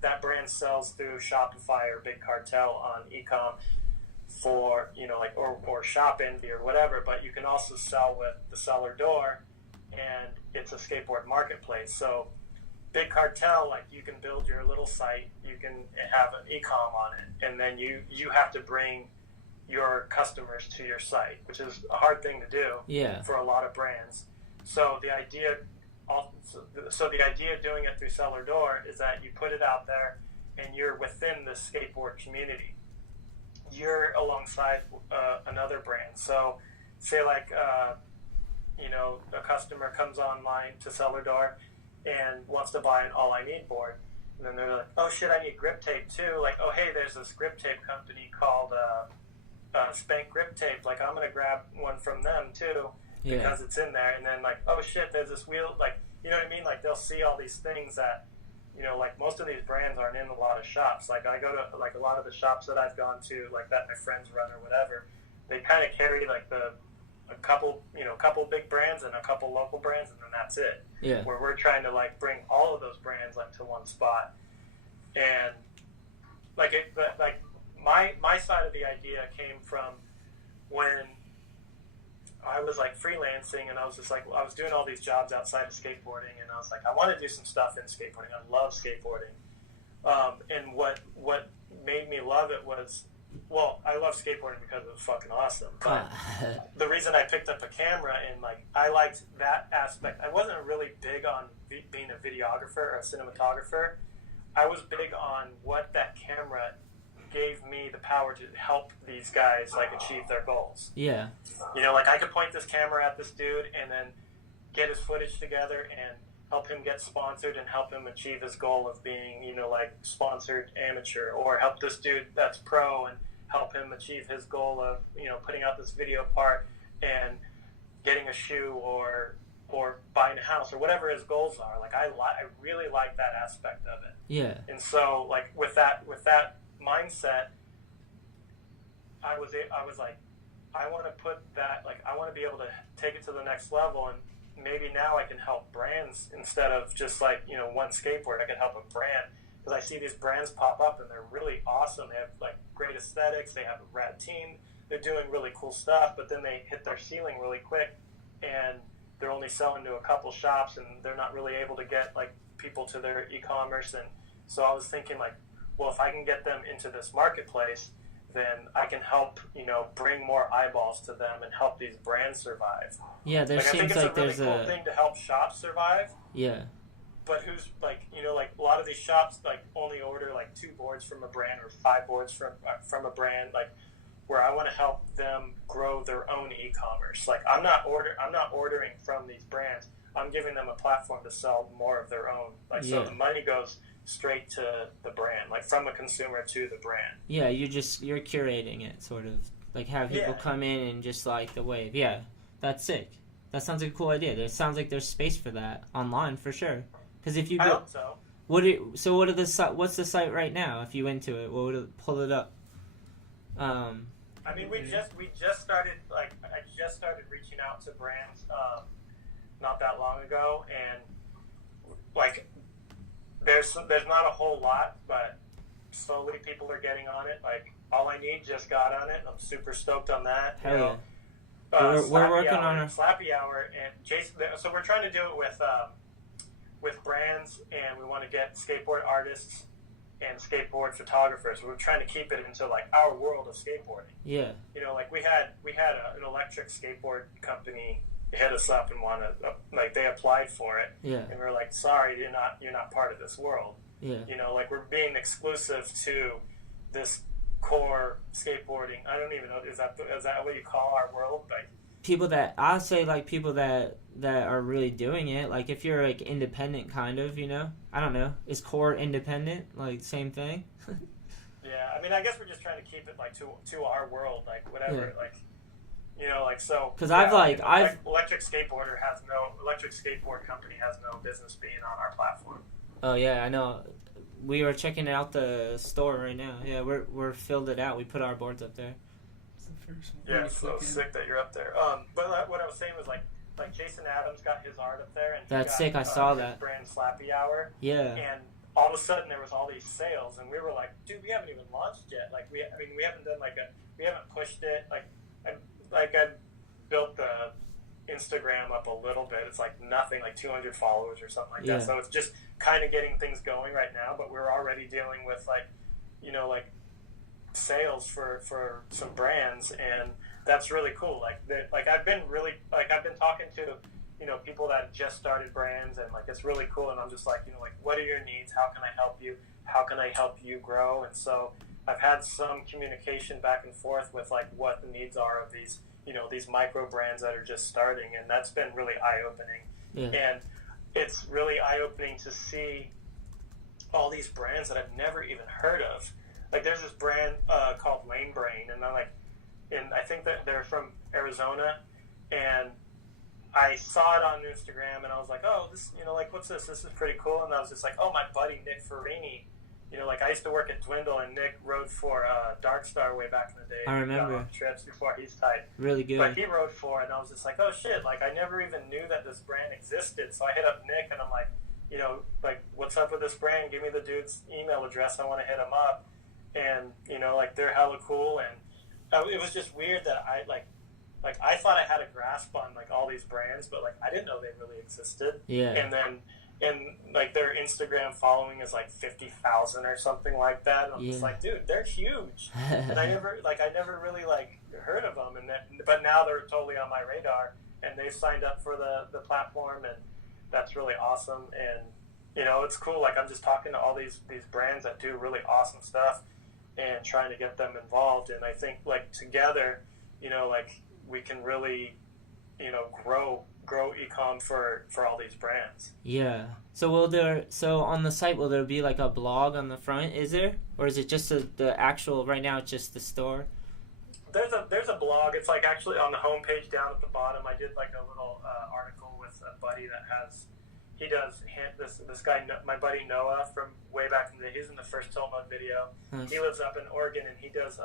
that brand sells through Shopify or Big Cartel on e-com for or Shop Envy or whatever, but you can also sell with the Cellar Door, and it's a skateboard marketplace. So Big Cartel, like you can build your little site, you can have an e-com on it, and then you have to bring your customers to your site, which is a hard thing to do for a lot of brands. So the idea of doing it through Cellar Door is that you put it out there, and you're within the skateboard community. You're alongside another brand. So say like a customer comes online to Cellar Door and wants to buy an All I Need board, and then they're like, oh shit, I need grip tape too. Like, oh hey, there's this grip tape company called Spank grip tape. Like, I'm gonna grab one from them too Yeah. because it's in there. And then like, oh shit, there's this wheel. Like, you know what I mean? Like, they'll see all these things that, you know, like most of these brands aren't in a lot of shops. Like, I go to like a lot of the shops that I've gone to, like that my friends run or whatever. They kind of carry like a couple big brands and a couple local brands, and then that's it. Yeah. Where we're trying to like bring all of those brands like to one spot, and like my side of the idea came from when I was like freelancing, and I was just like, I was doing all these jobs outside of skateboarding, and I was like, I want to do some stuff in skateboarding. I love skateboarding, and what made me love it was, well, I love skateboarding because it was fucking awesome. But the reason I picked up a camera and like I liked that aspect. I wasn't really big on being a videographer or a cinematographer. I was big on what that camera gave me the power to help these guys like achieve their goals. Yeah. You know, like I could point this camera at this dude and then get his footage together and help him get sponsored and help him achieve his goal of being, you know, like sponsored amateur, or help this dude that's pro and help him achieve his goal of, you know, putting out this video part and getting a shoe or buying a house or whatever his goals are. Like I really like that aspect of it. Yeah. And so like with that mindset, I was like, I want to put that, like, I want to be able to take it to the next level, and maybe now I can help brands instead of just like, you know, one skateboard. I can help a brand, because I see these brands pop up and they're really awesome. They have like great aesthetics, they have a rad team, they're doing really cool stuff, but then they hit their ceiling really quick and they're only selling to a couple shops and they're not really able to get like people to their e-commerce. And so I was thinking like, well, if I can get them into this marketplace, then I can help, you know, bring more eyeballs to them and help these brands survive. Yeah, there like, seems I think like it's a really there's cool thing to help shops survive. Yeah. But who's like, you know, like a lot of these shops like only order like 2 boards from a brand or 5 boards from a brand, like where I want to help them grow their own e-commerce. Like I'm not ordering from these brands. I'm giving them a platform to sell more of their own. Like so the money goes straight to the brand, like from a consumer to the brand. Yeah, you're curating it, sort of like have people come in and just like the wave. Yeah, that's sick. That sounds like a cool idea. There sounds like there's space for that online for sure. Because if you I hope so. What's the site right now? If you went to it, what would it pull it up? I mean, we just started, like, I just started reaching out to brands not that long ago, and like there's not a whole lot, but slowly people are getting on it. Like All I Need just got on it, and I'm super stoked on that. Hell yeah. We're working on a Slappy Hour, and Jason. So we're trying to do it with brands, and we want to get skateboard artists and skateboard photographers. We're trying to keep it into like our world of skateboarding. Yeah. You know, like we had an electric skateboard company hit us up and like they applied for it. Yeah. And we were like, sorry, you're not part of this world. Yeah. You know, like we're being exclusive to this core skateboarding. I don't even know, is that what you call our world? Like people that I'll say, like people that are really doing it. Like if you're like independent, kind of, you know, I don't know, is core independent like same thing? Yeah, I mean, I guess we're just trying to keep it like to our world, like whatever, like, you know, like so. Because electric skateboard company has no business being on our platform. Oh yeah, I know. We were checking out the store right now. Yeah, we're filled it out. We put our boards up there. Yeah, so sick that you're up there. But what I was saying was like Jason Adams got his art up there, and that's sick. I saw that brand Slappy Hour. Yeah. And all of a sudden there was all these sales, and we were like, dude, we haven't even launched yet. Like we haven't done we haven't pushed it. I built the Instagram up a little bit. It's like nothing, like 200 followers or something like that. So it's just kind of getting things going right now. But we're already dealing with like, you know, like sales for some brands, and that's really cool. I've been talking to, you know, people that just started brands, and like it's really cool. And I'm just like, you know, like what are your needs? How can I help you? How can I help you grow? And so I've had some communication back and forth with like what the needs are of these, you know, these micro brands that are just starting, and that's been really eye-opening. And it's really eye-opening to see all these brands that I've never even heard of. Like there's this brand called Lane Brain, and and I think that they're from Arizona, and I saw it on Instagram, and I was like, oh, this, like, what's this? This is pretty cool. And I was just like, oh, my buddy Nick Farini, like, I used to work at Dwindle, and Nick rode for Dark Star way back in the day. I remember. He got on trips before he's tight. Really good. But he rode for it, and I was just like, oh, shit. Like, I never even knew that this brand existed. So I hit up Nick, and I'm like, like, what's up with this brand? Give me the dude's email address. I want to hit him up. And, like, they're hella cool. And it was just weird that I thought I had a grasp on, like, all these brands, but, like, I didn't know they really existed. Yeah. And like, their Instagram following is, like, 50,000 or something like that. And I'm just like, dude, they're huge. And I never really, like, heard of them. But now they're totally on my radar, and they've signed up for the platform, and that's really awesome. And, it's cool. Like, I'm just talking to all these brands that do really awesome stuff and trying to get them involved. And I think, like, together, like, we can really, grow e-com for all these brands. Yeah. So on the site, will there be like a blog on the front, is there? Or is it just the actual, right now it's just the store? There's a blog. It's like actually on the homepage down at the bottom. I did like a little article with a buddy that this guy, my buddy Noah from way back in the day. He's in the first Tiltmode video. Nice. He lives up in Oregon, and he does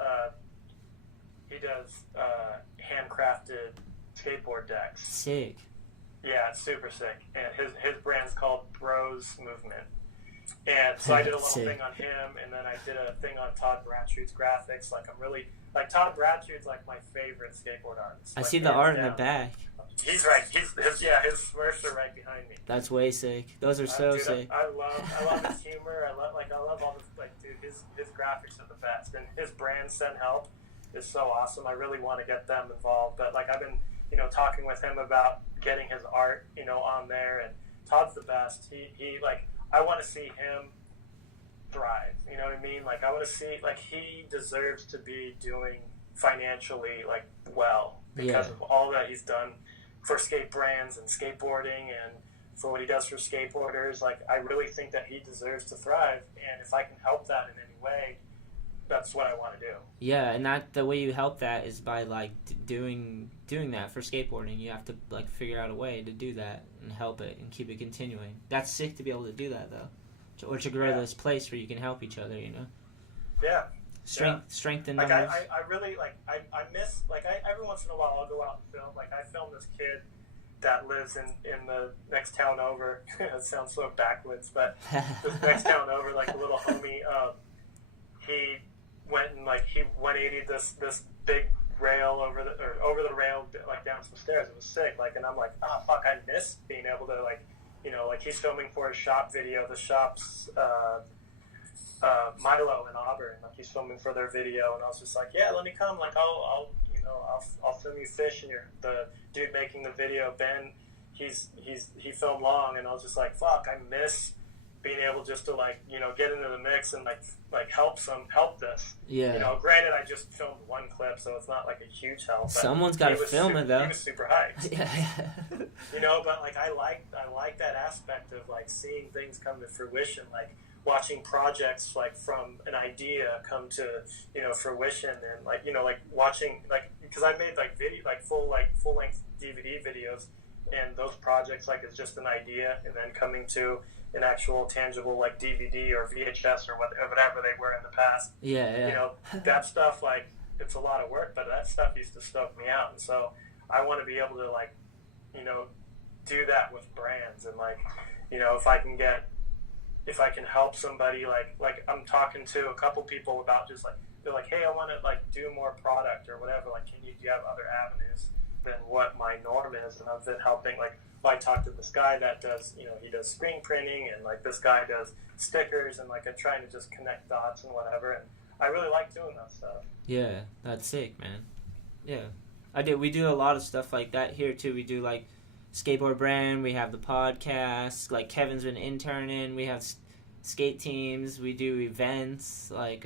handcrafted skateboard decks. Sick. Yeah, it's super sick. And his brand's called Bros Movement. And so I did a little thing on him, and then I did a thing on Todd Bradstreet's graphics. Like, I'm really, like, Todd Bradstreet's like my favorite skateboard artist. I like, see the art in the back. He's right. His Smurfs are right behind me. That's way sick. Those are so dude, sick. I love his humor. I love all this, like, dude, his graphics are the best. And his brand, Send Help, is so awesome. I really want to get them involved. But, like, I've been, talking with him about getting his art, on there. And Todd's the best. He like, I want to see him thrive. You know what I mean? Like, I want to see, like, he deserves to be doing financially, like, well, because of all that he's done for skate brands and skateboarding, and for what he does for skateboarders. Like, I really think that he deserves to thrive, and if I can help that in any way, that's what I want to do. Yeah, and the way you help that is by, like, doing that for skateboarding. You have to, like, figure out a way to do that and help it and keep it continuing. That's sick to be able to do that, though, or to grow this place where you can help each other. Yeah. Strength in like, numbers. I really, like, I miss, like, every once in a while I'll go out and film. Like, I filmed this kid that lives in the next town over. That sounds so backwoods, but this next town over, like, a little homie, he went and, like, he 180'd this big rail over the rail, like, down some stairs. It was sick. Like, and I'm like, oh, fuck, I miss being able to, like, like, he's filming for a shop video. The shop's Milo in Auburn. Like, he's filming for their video, and I was just like, yeah, let me come. Like, I'll film you fish. And the dude making the video, Ben, he filmed long, and I was just like, fuck, I miss being able just to, like, get into the mix and like help this. Yeah. Granted, I just filmed one clip, so it's not like a huge help. But someone's got to film it, though. He was super hyped. Yeah. But, like, I like that aspect of, like, seeing things come to fruition, like watching projects, like, from an idea come to fruition, and, like, like, watching, like, because I made, like, video, like, full length DVD videos, and those projects, like, it's just an idea, and then coming to an actual tangible, like, DVD or VHS or whatever they were in the past. Yeah. That stuff, like, it's a lot of work, but that stuff used to stoke me out, and so I want to be able to, like, do that with brands, and, like, if I can help somebody, like I'm talking to a couple people about just, like, they're like, hey, I want to, like, do more product or whatever, like, do you have other avenues than what my norm is? And I've been helping, like, I talked to this guy that does, he does screen printing, and, like, this guy does stickers, and, like, I'm trying to just connect dots and whatever, and I really like doing that stuff. Yeah, that's sick, man. Yeah. We do a lot of stuff like that here, too. We do, like, skateboard brand, we have the podcast, like, Kevin's been interning, we have skate teams, we do events, like,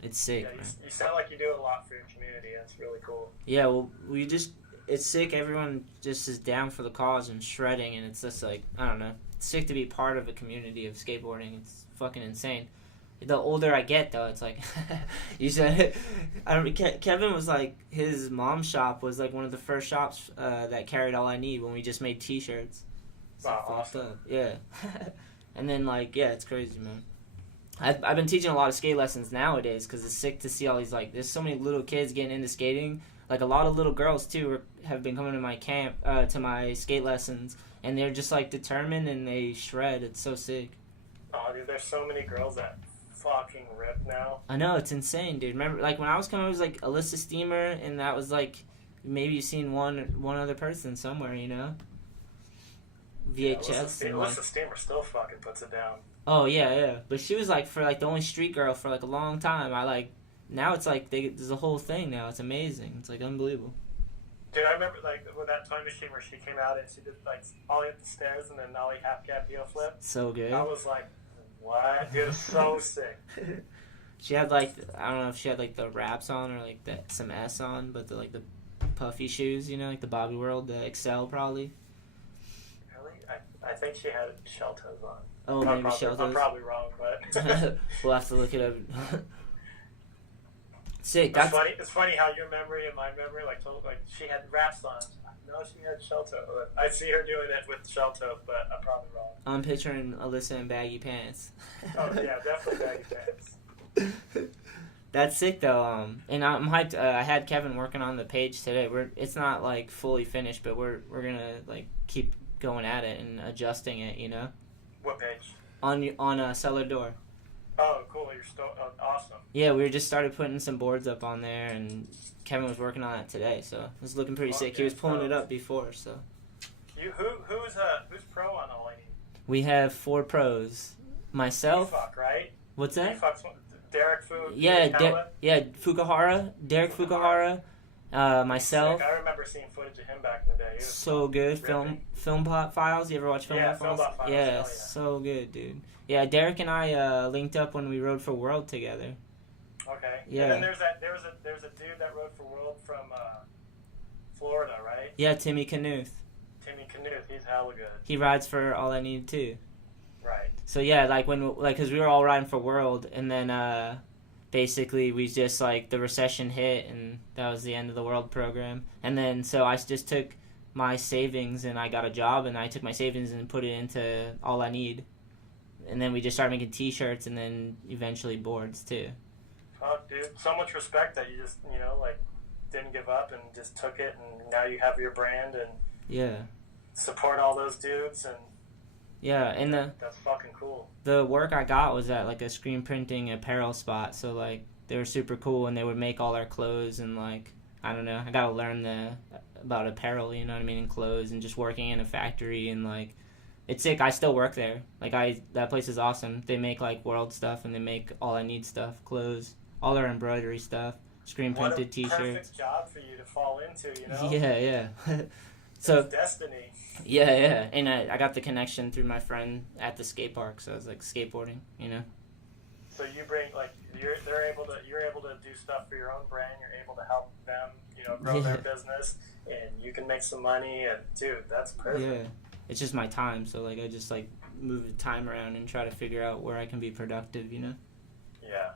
it's sick, man. You sound like you do a lot for your community. That's really cool. Yeah, well, it's sick. Everyone just is down for the cause and shredding, and it's just, like, I don't know. It's sick to be part of a community of skateboarding. It's fucking insane. the older I get, though, it's like, you said, Kevin was like, his mom's shop was like one of the first shops that carried All I Need when we just made t-shirts. Wow, awesome. Yeah. And then, like, yeah, it's crazy, man. I've been teaching a lot of skate lessons nowadays because it's sick to see all these, like, there's so many little kids getting into skating. Like, a lot of little girls, too, have been coming to my camp, to my skate lessons, and they're just, like, determined and they shred. It's so sick. Oh, dude, there's so many girls that fucking rip now. I know, it's insane, dude. Remember, like, when I was coming, it was, like, Alyssa Steamer, and that was, like, maybe you've seen one other person somewhere, you know? VHS. Yeah, Alyssa Steamer still fucking puts it down. Oh, yeah. But she was, like, for, like, the only street girl for, like, a long time. Now it's, like, there's a whole thing now. It's amazing. It's, like, unbelievable. Dude, I remember, like, with that time machine where she came out and she did, like, ollie up the stairs and then ollie half-cab heel flip. So good. I was like, what? Dude, it was so sick. She had, like, I don't know if she had, like, the wraps on or, like, some S on, but, the puffy shoes, you know, like the Bobby World, the Excel, probably. Really? I think she had shell toes on. Oh, maybe shell toes. I'm probably wrong, but... We'll have to look it up. Sick. It's funny how your memory and my memory, like she had wraps on. No, she had shell toe. I see her doing it with shell toe, but I'm probably wrong. I'm picturing Alyssa in baggy pants. Oh yeah, definitely baggy pants. That's sick though. And I'm hyped. I had Kevin working on the page today. It's not like fully finished, but we're gonna like keep going at it and adjusting it. You know. What page? On Cellar Door. Oh, cool. You're still awesome. Yeah, we just started putting some boards up on there, and Kevin was working on it today, so it was looking pretty sick. He was pulling it up before, so. Who's pro on All I Need? We have 4 pros. Myself. Fuck, right? What's that? Derek Fu. Yeah, Fukuhara. Derek Fukuhara. Myself. I remember seeing footage of him back in the day. So good. Film Pot Files. You ever watch Film Pot Files? Film Pot Files. Yeah, so good, dude. Yeah, Derek and I linked up when we rode for World together. Okay. Yeah. And then there's a dude that rode for World from Florida, right? Yeah, Timmy Knuth. He's hella good. He rides for All I Need too. Right. So yeah, because we were all riding for World, and then basically we just like the recession hit, and that was the end of the World program. And then so I just took my savings and I got a job, and I took my savings and put it into All I Need. And then we just started making t-shirts and then eventually boards too. Oh, dude, so much respect that you just, didn't give up and just took it, and now you have your brand and support all those dudes, and and that's fucking cool. The work I got was at like a screen printing apparel spot, so like they were super cool, and they would make all our clothes, and like I don't know, I gotta learn about apparel, you know what I mean, and clothes, and just working in a factory, and like it's sick. I still work there. Like that place is awesome. They make like World stuff, and they make All I Need stuff, clothes, all their embroidery stuff, screen printed t-shirts. What a perfect job for you to fall into, you know? Yeah. So it's destiny. Yeah. And I got the connection through my friend at the skatepark, so I was like skateboarding, you know. So you bring you're able to do stuff for your own brand. You're able to help them, grow their business, and you can make some money. And dude, that's perfect. Yeah. It's just my time, so like I just like move the time around and try to figure out where I can be productive, you know? Yeah.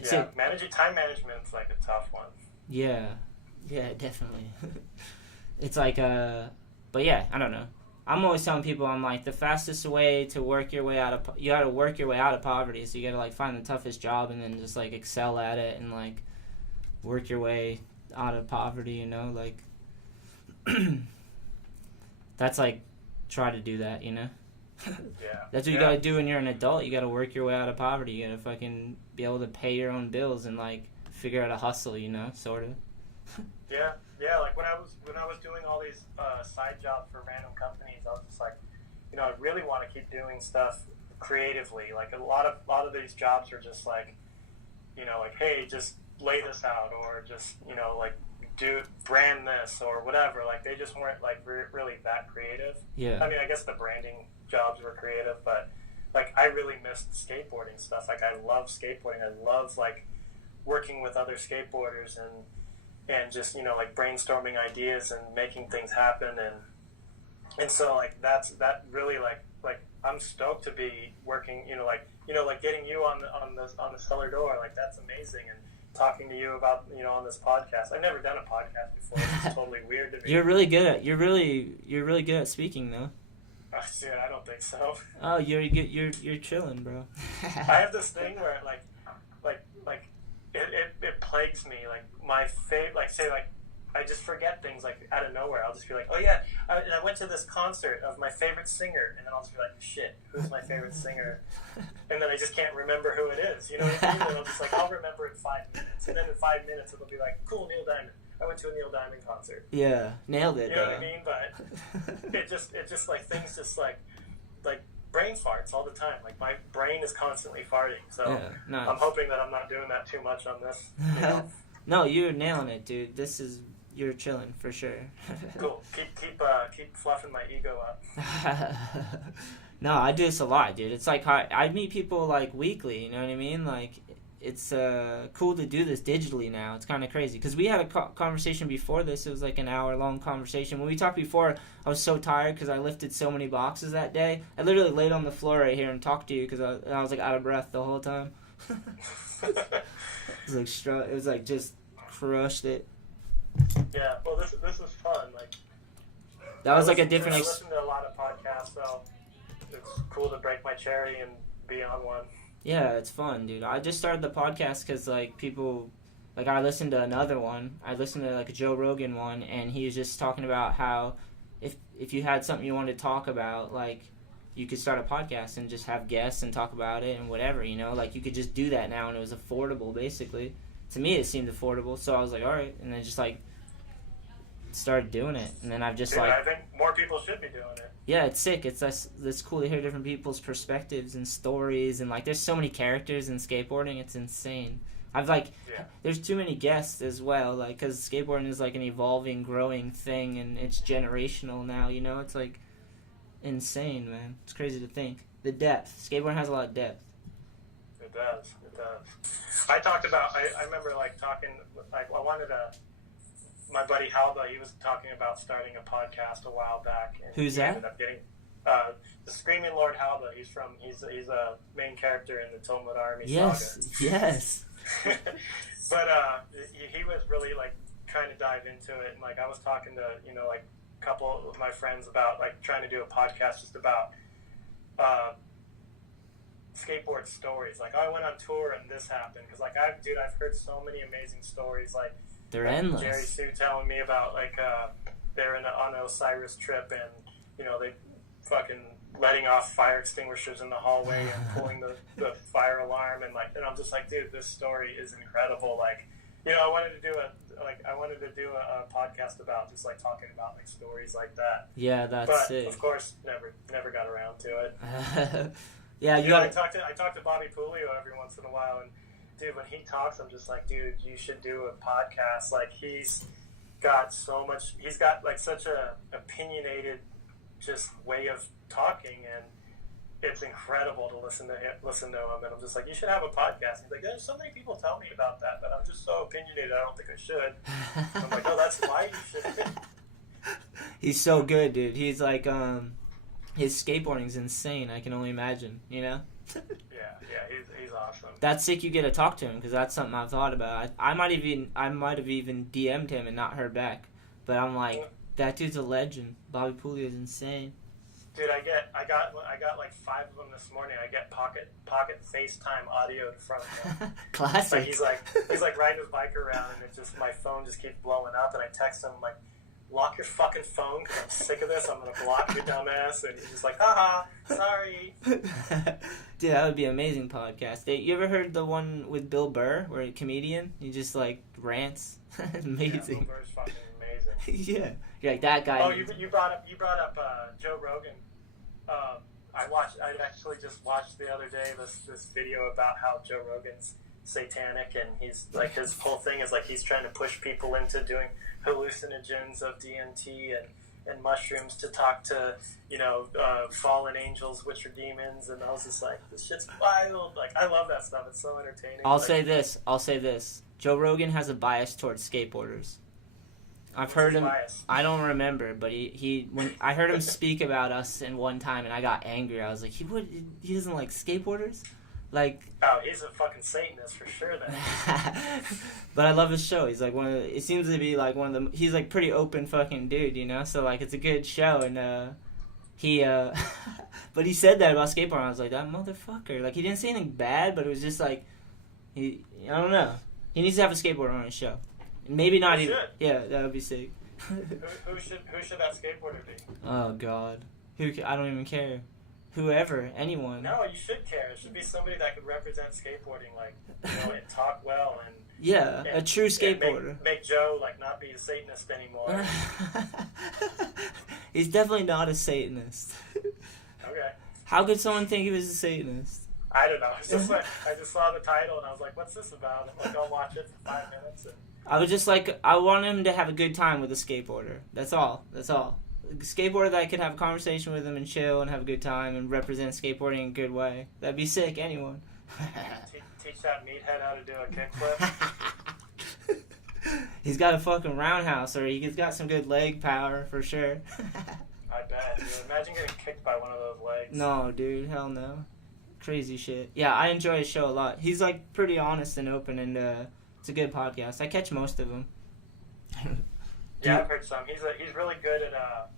Time management's like a tough one. Yeah, definitely. It's like but yeah, I don't know. I'm always telling people, I'm like, the fastest way to work your way you gotta work your way out of poverty, so you gotta like find the toughest job and then just like excel at it and like work your way out of poverty, you know, like that's like try to do that, you know. That's what you gotta do when you're an adult. You gotta work your way out of poverty. You gotta fucking be able to pay your own bills and like figure out a hustle, you know, sort of. Yeah. Like when I was doing all these side jobs for random companies, I was just like, I really want to keep doing stuff creatively. Like a lot of these jobs are just like, like, hey, just lay this out, or just like brand this or whatever. Like they just weren't like really that creative. Yeah. I mean, I guess the branding jobs were creative, but like I really missed skateboarding stuff. Like I love skateboarding. I love like working with other skateboarders and just like brainstorming ideas and making things happen, and so like that really like I'm stoked to be working, like like getting you on the cellar door, like that's amazing, and talking to you about on this podcast. I've never done a podcast before. It's totally weird to me. You're really good at speaking though. Dude, I don't think so. Oh, you're good. You're chilling, bro. I have this thing where it plagues me. Like my favorite, I just forget things like out of nowhere. I'll just be like, oh yeah, I went to this concert of my favorite singer, and then I'll just be like, shit, who's my favorite singer? And then I just can't remember who it is. You know what I mean? And I'll just I'll remember in 5 minutes, and then in 5 minutes it'll be like, cool, Neil Diamond. I went to a Neil Diamond concert. Yeah, nailed it. You know what I mean? But it just things just like brain farts all the time. Like my brain is constantly farting. So yeah, nice. I'm hoping that I'm not doing that too much on this. No, you're nailing it, dude. You're chilling for sure. Cool. Keep fluffing my ego up. No, I do this a lot, dude. It's like I meet people like weekly. You know what I mean? Like it's cool to do this digitally now. It's kind of crazy because we had a conversation before this. It was like an hour-long conversation. When we talked before, I was so tired because I lifted so many boxes that day. I literally laid on the floor right here and talked to you because I was like out of breath the whole time. It was like just crushed it. Yeah, well, this is fun. Like that was like a different. I listen to a lot of podcasts, so it's cool to break my cherry and be on one. Yeah, it's fun, dude. I just started the podcast because like people, like I listened to another one. I listened to like a Joe Rogan one, and he was just talking about how if you had something you wanted to talk about, like you could start a podcast and just have guests and talk about it and whatever, like you could just do that now, and it was affordable basically. To me, it seemed affordable, so I was like, all right, and then just like started doing it, and then I've just I think more people should be doing it. Yeah, it's sick. It's cool to hear different people's perspectives and stories, and like there's so many characters in skateboarding. It's insane. There's too many guests as well, like because skateboarding is like an evolving, growing thing, and it's generational now. It's like insane, man. It's crazy to think the depth. Skateboarding has a lot of depth. It does. I talked about. I remember talking. I wanted to. My buddy Halba, he was talking about starting a podcast a while back. And Who's that? Ended up getting the Screaming Lord Halba. He's a main character in the Tiltmode Army saga. Yes. But he was really trying to dive into it, and I was talking to a couple of my friends about trying to do a podcast just about skateboard stories. I went on tour and this happened because I've heard so many amazing stories. They're endless. Jerry Sue telling me about they're on an Osiris trip and they fucking letting off fire extinguishers in the hallway and pulling the fire alarm and I'm just like, dude, this story is incredible. I wanted to do a podcast about just talking about stories like that. Yeah, that's but sick. Of course never got around to it. Yeah, I talk to Bobby Pulio every once in a while, and dude, when he talks, I'm just like, dude, you should do a podcast. He's got so much. He's got such a opinionated, just way of talking, and it's incredible to listen to him. And I'm just like, you should have a podcast. He's like, there's so many people tell me about that, but I'm just so opinionated. I don't think I should. I'm like, oh, that's why you should. He's so good, dude. He's his skateboarding's insane. I can only imagine. Yeah, he's awesome. That's sick. You get to talk to him because that's something I've thought about. I might have even DM'd him and not heard back, but I'm like, that dude's a legend. Bobby Pulio is insane. Dude, I got 5 of them this morning. I get pocket FaceTime audio from him. Classic. He's riding his bike around, and my phone just keeps blowing up, and I text him lock your fucking phone because I'm sick of this. I'm gonna block you, dumbass. And he's just like, haha, sorry. Dude, that would be an amazing podcast. You ever heard the one with Bill Burr, where a comedian? He just rants. Amazing. Yeah, Bill Burr's fucking amazing. Yeah, you're like that guy. Oh, you brought up Joe Rogan. I actually just watched the other day this video about how Joe Rogan's satanic, and he's his whole thing is he's trying to push people into doing hallucinogens of DMT and mushrooms to talk to fallen angels, which are demons, and I was just like, this shit's wild. I love that stuff. It's so entertaining. I'll say this. Joe Rogan has a bias towards skateboarders. I've heard him. Bias? I don't remember, but when I heard him speak about us in one time, and I got angry. I was like, he doesn't like skateboarders. Like, oh, he's a fucking Satanist for sure then. but I love his show. He's like it seems to be like one of the, he's like pretty open fucking dude, you know? So like it's a good show, and he but he said that about skateboarding. I was like, that motherfucker. Like, he didn't say anything bad, but it was just like, I don't know. He needs to have a skateboarder on his show. Maybe not He even. should. Yeah, that would be sick. Who should that skateboarder be? Oh God, I don't even care. Whoever, anyone. No, you should care. It should be somebody that could represent skateboarding, like, you know, and talk well and. Yeah, and, a true skateboarder. Make Joe like not be a Satanist anymore. He's definitely not a Satanist. Okay. How could someone think he was a Satanist? I don't know. It's just like I just saw the title and I was like, "What's this about?" I'm like, "I'll watch it for 5 minutes." And I was just like, I want him to have a good time with a skateboarder. That's all. That's all. A skateboarder that could have a conversation with him and chill and have a good time and represent skateboarding in a good way. That'd be sick. Anyone. teach that meathead how to do a kickflip. He's got a fucking roundhouse, or he's got some good leg power for sure. I bet. Dude, imagine getting kicked by one of those legs. No, dude, hell no. Crazy shit. Yeah, I enjoy his show a lot. He's like pretty honest and open, and it's a good podcast. I catch most of them. Yeah, I've heard some. He's really good at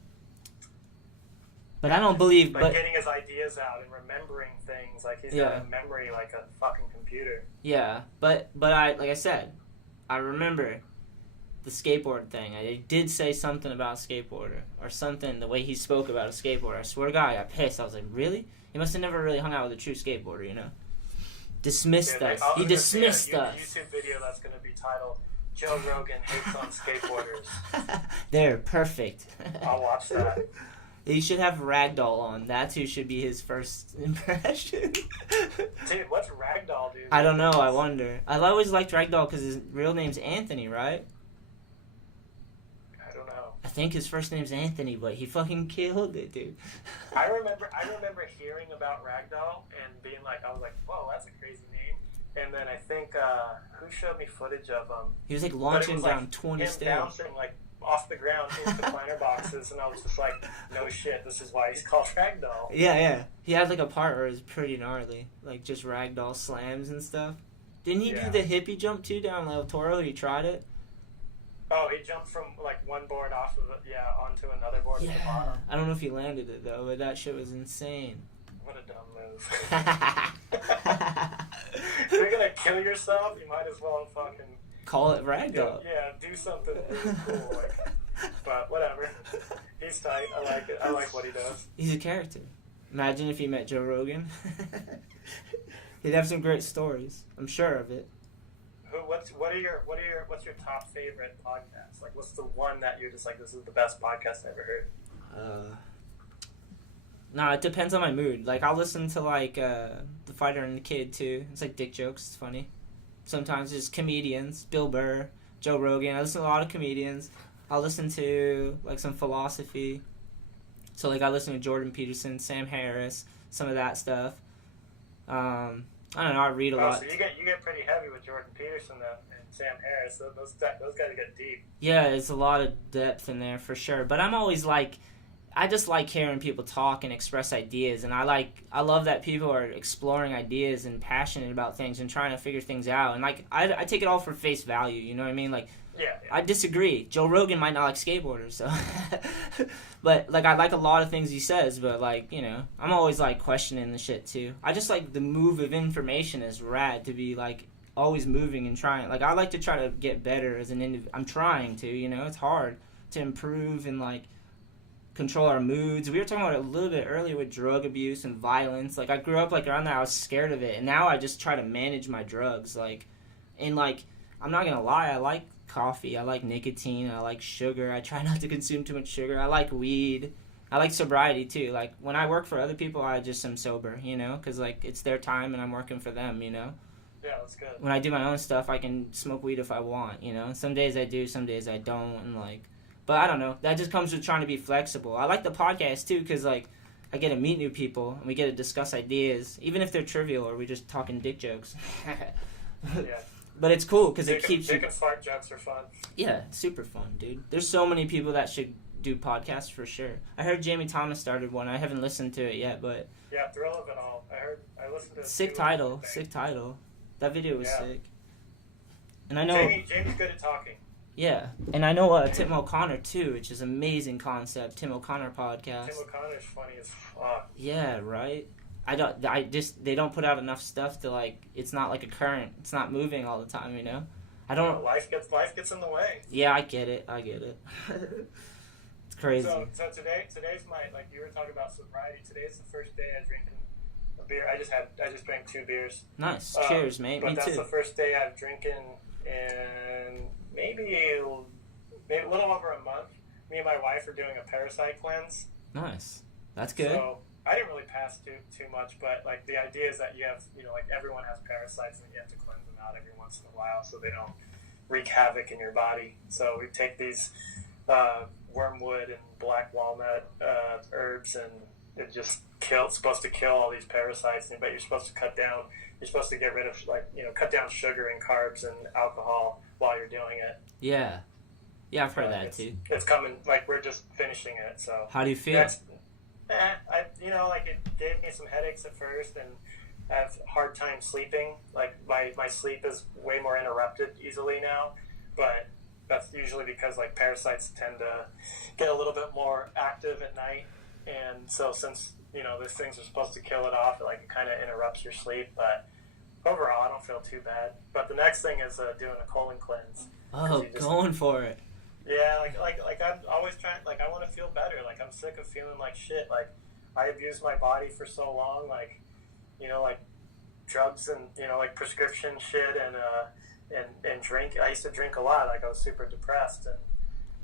but I don't believe. Like but getting his ideas out and remembering things. Like he's got a memory like a fucking computer. Yeah, but I like I said, I remember the skateboard thing. I did say something about a skateboarder or something. The way he spoke about a skateboarder. I swear to God, I got pissed. I was like, really? He must have never really hung out with a true skateboarder, you know? Dismissed us. He dismissed us. YouTube video that's going to be titled "Joe Rogan Hates on Skateboarders." They're perfect. I'll watch that. He should have Ragdoll on. That's who should be his first impression. Dude, what's Ragdoll, dude? I don't know. I wonder. I always liked Ragdoll because his real name's Anthony, right? I don't know. I think his first name's Anthony, but he fucking killed it, dude. I remember hearing about Ragdoll and being like, I was like, whoa, that's a crazy name. And then I think who showed me footage of him? He was like launching down like 20 stairs. Bouncing like off the ground into recliner boxes, and I was just like, no shit, this is why he's called Ragdoll. Yeah. He had like a part where it was pretty gnarly, like just Ragdoll slams and stuff. Didn't he do the hippie jump too down El Toro? He tried it. Oh, he jumped from like one board off of it, onto another board at the bottom. I don't know if he landed it though, but that shit was insane. What a dumb move. If you're gonna kill yourself, you might as well fucking call it Ragdoll. Do something really cool. Like, but whatever. He's tight. I like it. I like what he does. He's a character. Imagine if he met Joe Rogan. He'd have some great stories. I'm sure of it. What's your top favorite podcast? Like, what's the one that you're just like, this is the best podcast I ever heard? No, it depends on my mood. Like, I'll listen to like The Fighter and the Kid too. It's like dick jokes. It's funny. Sometimes it's comedians, Bill Burr, Joe Rogan. I listen to a lot of comedians. I'll listen to like some philosophy. So like I listen to Jordan Peterson, Sam Harris, some of that stuff. I don't know. I read a lot. So you get pretty heavy with Jordan Peterson and Sam Harris. Those guys get deep. Yeah, it's a lot of depth in there for sure. But I'm always like, I just like hearing people talk and express ideas, and I love that people are exploring ideas and passionate about things and trying to figure things out. And like I take it all for face value. You know what I mean? Like. Yeah. I disagree. Joe Rogan might not like skateboarders, so but like I like a lot of things he says, but like, you know, I'm always like questioning the shit too. I just like the move of information is rad, to be like always moving and trying. Like I like to try to get better as an individual. I'm trying to, you know, it's hard to improve and like control our moods. We were talking about it a little bit earlier with drug abuse and violence. Like I grew up like around that, I was scared of it, and now I just try to manage my drugs. Like, and like I'm not gonna lie, I like coffee, I like nicotine, I like sugar. I try not to consume too much sugar. I like weed. I like sobriety too. Like when I work for other people, I just am sober, you know, because like it's their time and I'm working for them, you know. Yeah, that's good. When I do my own stuff, I can smoke weed if I want, you know. Some days I do, some days I don't, and like, but I don't know. That just comes with trying to be flexible. I like the podcast too, because like I get to meet new people and we get to discuss ideas, even if they're trivial or we just talking dick jokes. Yeah. But it's cool because it keeps you. Dick and fart jokes are fun. Yeah, super fun, dude. There's so many people that should do podcasts for sure. I heard Jamie Thomas started one. I haven't listened to it yet, but Yeah, Thrill of It All. I listened to sick title. That video was sick. And I know Jamie's good at talking. Yeah, and I know Tim O'Connor too, which is amazing concept. Tim O'Connor podcast. Tim O'Connor's funny as fuck. Yeah, right. They don't put out enough stuff to like. It's not like a current. It's not moving all the time, you know. I don't. Life gets in the way. Yeah, I get it. It's crazy. So today's my, like you were talking about sobriety. Today's the first day I'm drinking a beer. I just drank 2 beers. Nice. Cheers, mate. But Me that's too. the first day I'm drinking in maybe a little over a month. Me and my wife are doing a parasite cleanse. Nice. That's good. So I didn't really pass too much, but like the idea is that you have, like everyone has parasites and you have to cleanse them out every once in a while so they don't wreak havoc in your body. So we take these wormwood and black walnut herbs, and it just supposed to kill all these parasites. But you're supposed to cut down. You're supposed to get rid of cut down sugar and carbs and alcohol while you're doing it. Yeah, I've heard that too. It's coming. Like we're just finishing it. So how do you feel? It gave me some headaches at first, and I have a hard time sleeping. Like my sleep is way more interrupted easily now, but that's usually because like parasites tend to get a little bit more active at night, and so since these things are supposed to kill it off, it kind of interrupts your sleep. But overall, I don't feel too bad. But the next thing is doing a colon cleanse. Oh, going for it. Yeah, like I'm always trying. Like I want to feel better. Like I'm sick of feeling like shit. Like I abused my body for so long. Like drugs and like prescription shit and drink. I used to drink a lot. Like I was super depressed, and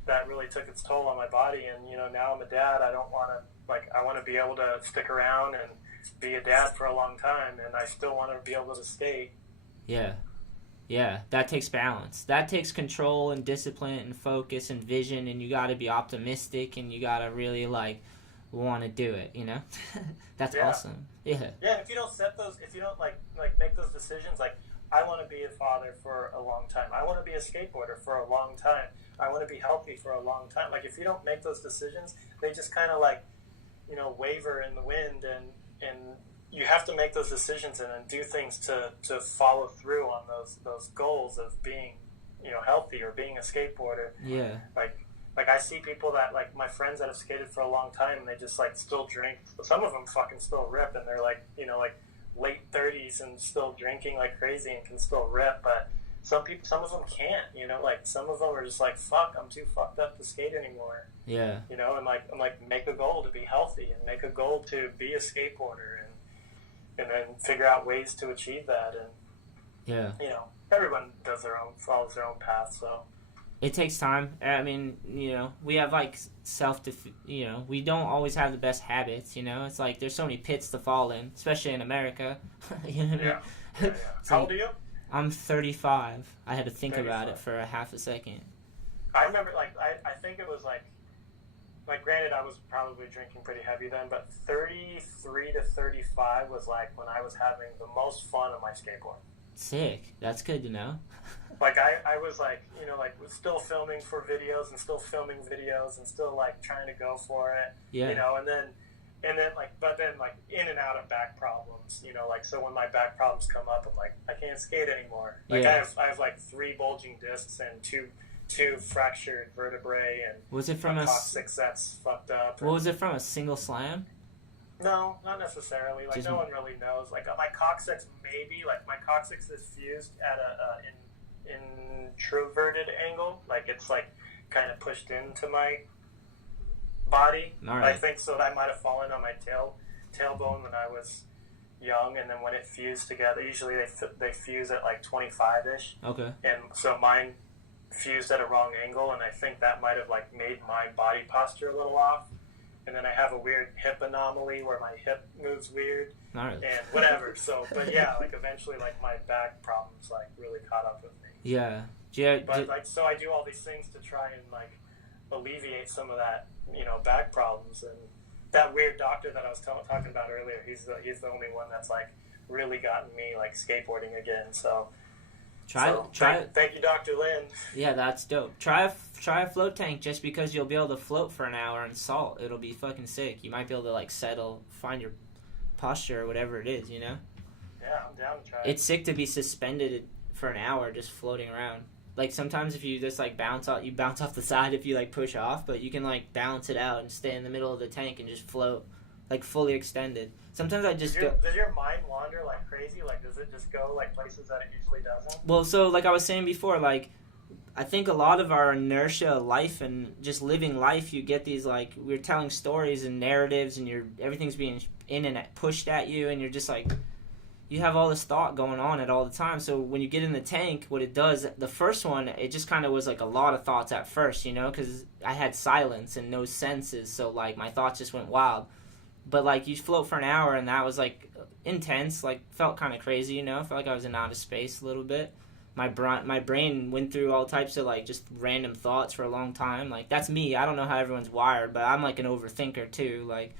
that really took its toll on my body. And now I'm a dad. I don't want to. I want to be able to stick around and be a dad for a long time, and I still want to be able to skate. Yeah, that takes balance. That takes control and discipline and focus and vision, and you got to be optimistic, and you got to really want to do it. That's awesome. Yeah. Yeah. If you don't make those decisions, I want to be a father for a long time. I want to be a skateboarder for a long time. I want to be healthy for a long time. If you don't make those decisions, they just kind of waver in the wind, and you have to make those decisions and do things to follow through on those goals of being, healthy or being a skateboarder. Yeah. I see people that my friends that have skated for a long time, and they just still drink. Some of them fucking still rip, and they're late 30s and still drinking like crazy and can still rip. But some of them can't. Some of them are just fuck, I'm too fucked up to skate anymore. Yeah. I'm make a goal to be healthy and make a goal to be a skateboarder and then figure out ways to achieve that. And everyone follows their own path. So it takes time. I mean, we have we don't always have the best habits. It's there's so many pits to fall in, especially in America. Yeah. How old are you? I'm 35. I had to think 35. about it for a half a second. I remember, I think it was granted, I was probably drinking pretty heavy then, but 33 to 35 was when I was having the most fun on my skateboard. Sick. That's good to know. I was was still filming for videos and still filming videos and still trying to go for it. Yeah. And then but then in and out of back problems, so when my back problems come up, I'm I can't skate anymore. I have 3 bulging discs and two fractured vertebrae, and was it from a coccyx that's fucked up. Was it from a single slam? No, not necessarily. No one really knows. My coccyx maybe my coccyx is fused at an introverted angle. It's kind of pushed into my body. Right. I think so. That might have fallen on my tailbone when I was young, and then when it fused together, usually they fuse at 25-ish. Okay. And so mine fused at a wrong angle, and I think that might have made my body posture a little off. And then I have a weird hip anomaly where my hip moves weird. Right. And whatever. So, but yeah, eventually my back problems really caught up with me. Yeah. But so I do all these things to try and alleviate some of that, back problems. And that weird doctor that I was talking about earlier, he's the only one that's really gotten me skateboarding again. So Thank you, Dr. Lynn. Yeah, that's dope. Try a float tank just because you'll be able to float for an hour in salt. It'll be fucking sick. You might be able to like settle, find your posture or whatever it is, you know? Yeah, I'm down to try it. It's sick to be suspended for an hour just floating around. Like sometimes if you just like bounce off the side if you like push off, but you can like balance it out and stay in the middle of the tank and just float like fully extended. Sometimes I just go. Does your mind wander like crazy? Like, does it just go like places that it usually doesn't? Well, so like I was saying before, like I think a lot of our inertia of life and just living life, you get these like we're telling stories and narratives, and everything's being in and pushed at you, and you're just like you have all this thought going on at all the time. So when you get in the tank, what it does, the first one, it just kind of was like a lot of thoughts at first, you know, because I had silence and no senses, so like my thoughts just went wild. But like you float for an hour, and that was like intense, like felt kind of crazy, you know. Felt like I was in outer space a little bit. My brain went through all types of like just random thoughts for a long time. Like that's me. I don't know how everyone's wired, but I'm like an overthinker too. Like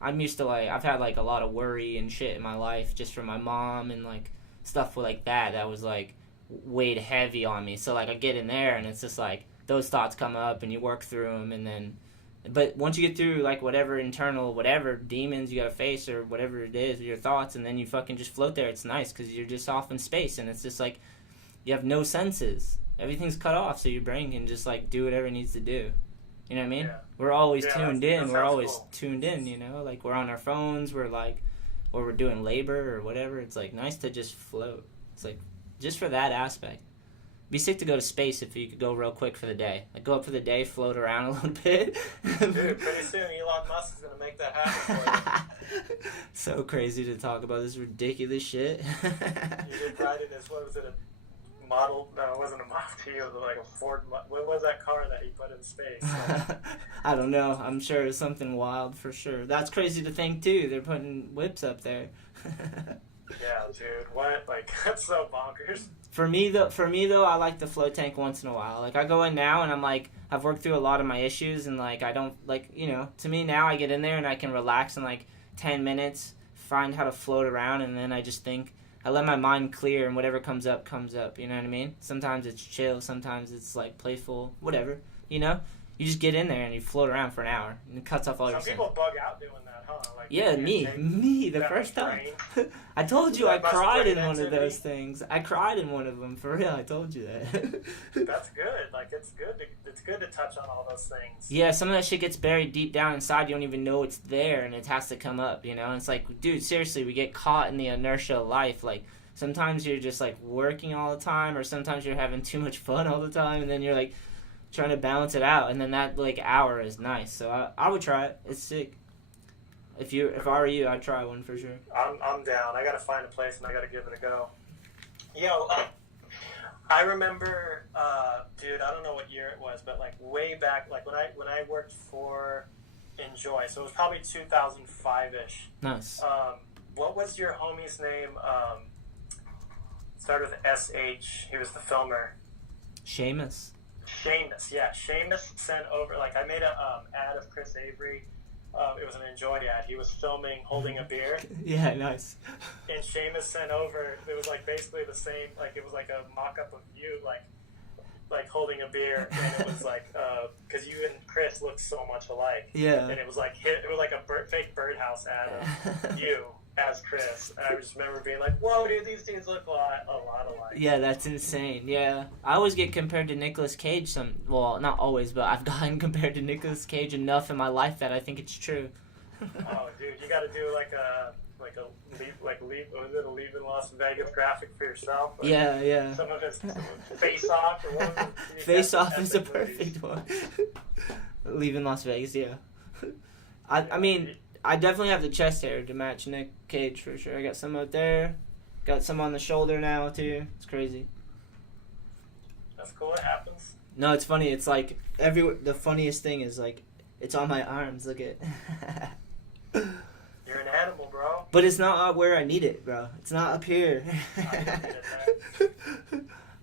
I'm used to like I've had like a lot of worry and shit in my life just from my mom and like stuff like that was like weighed heavy on me. So like I get in there and it's just like those thoughts come up and you work through them, and then. But once you get through, like, whatever internal, whatever demons you gotta face or whatever it is, your thoughts, and then you fucking just float there, it's nice because you're just off in space, and it's just, like, you have no senses. Everything's cut off, so your brain can just, like, do whatever it needs to do. You know what I mean? Yeah. We're always tuned in. We're always cool. tuned in, you know? Like, we're on our phones, we're, like, or we're doing labor or whatever. It's, like, nice to just float. It's, like, just for that aspect. Be sick to go to space if you could go real quick for the day. Like, go up for the day, float around a little bit. Dude, pretty soon Elon Musk is going to make that happen for you. So crazy to talk about this ridiculous shit. You did ride in his, what was it, a model? No, it wasn't a Model T. It was like a Ford. What was that car that he put in space? I don't know. I'm sure it's something wild for sure. That's crazy to think, too. They're putting whips up there. Yeah, dude. What? Like, that's so bonkers. For me though, I like the float tank once in a while. Like I go in now and I'm like, I've worked through a lot of my issues, and like I don't like, you know, to me now I get in there and I can relax in like 10 minutes, find how to float around, and then I just think, I let my mind clear, and whatever comes up, you know what I mean? Sometimes it's chill, sometimes it's like playful, whatever, you know? You just get in there and you float around for an hour, and it cuts off all your senses. Some people bug out doing that, huh? Like, yeah, me, the first time. I told you I cried in one of those things. I cried in one of them, for real, I told you that. That's good. Like, it's good to touch on all those things. Yeah, some of that shit gets buried deep down inside. You don't even know it's there, and it has to come up, you know? And it's like, dude, seriously, we get caught in the inertia of life. Like, sometimes you're just, like, working all the time, or sometimes you're having too much fun all the time, and then you're, like, trying to balance it out, and then that like hour is nice. So I would try it. It's sick. If I were you, I'd try one for sure. I'm down. I gotta find a place and I gotta give it a go. Yo, I remember, dude. I don't know what year it was, but like way back, like when I worked for Enjoi, so it was probably 2005-ish. Nice. What was your homie's name? Started with SH. He was the filmer. Seamus, yeah. Seamus sent over, like, I made a ad of Chris Avery. It was an Enjoi ad. He was filming holding a beer. Yeah, nice. And Seamus sent over, it was like basically the same, like it was like a mock-up of you, like holding a beer, and it was like, because you and Chris look so much alike. Yeah. And it was like a fake birdhouse ad of you as Chris, and I just remember being like, whoa, dude, these dudes look a lot alike. Yeah, that's insane. Yeah, I always get compared to Nicolas Cage. Well, not always, but I've gotten compared to Nicolas Cage enough in my life that I think it's true. Oh, dude, you got to do like a Leaving Las Vegas graphic for yourself. Like yeah. Some of his Face Off or what was it? Face Off is a perfect one. Leaving Las Vegas, yeah. I mean, I definitely have the chest hair to match Nick Cage for sure. I got some out there, got some on the shoulder now too. It's crazy. That's cool. It happens. No, it's funny. It's like the funniest thing is like it's on my arms. Look at. You're an animal, bro. But it's not up where I need it, bro. It's not up here.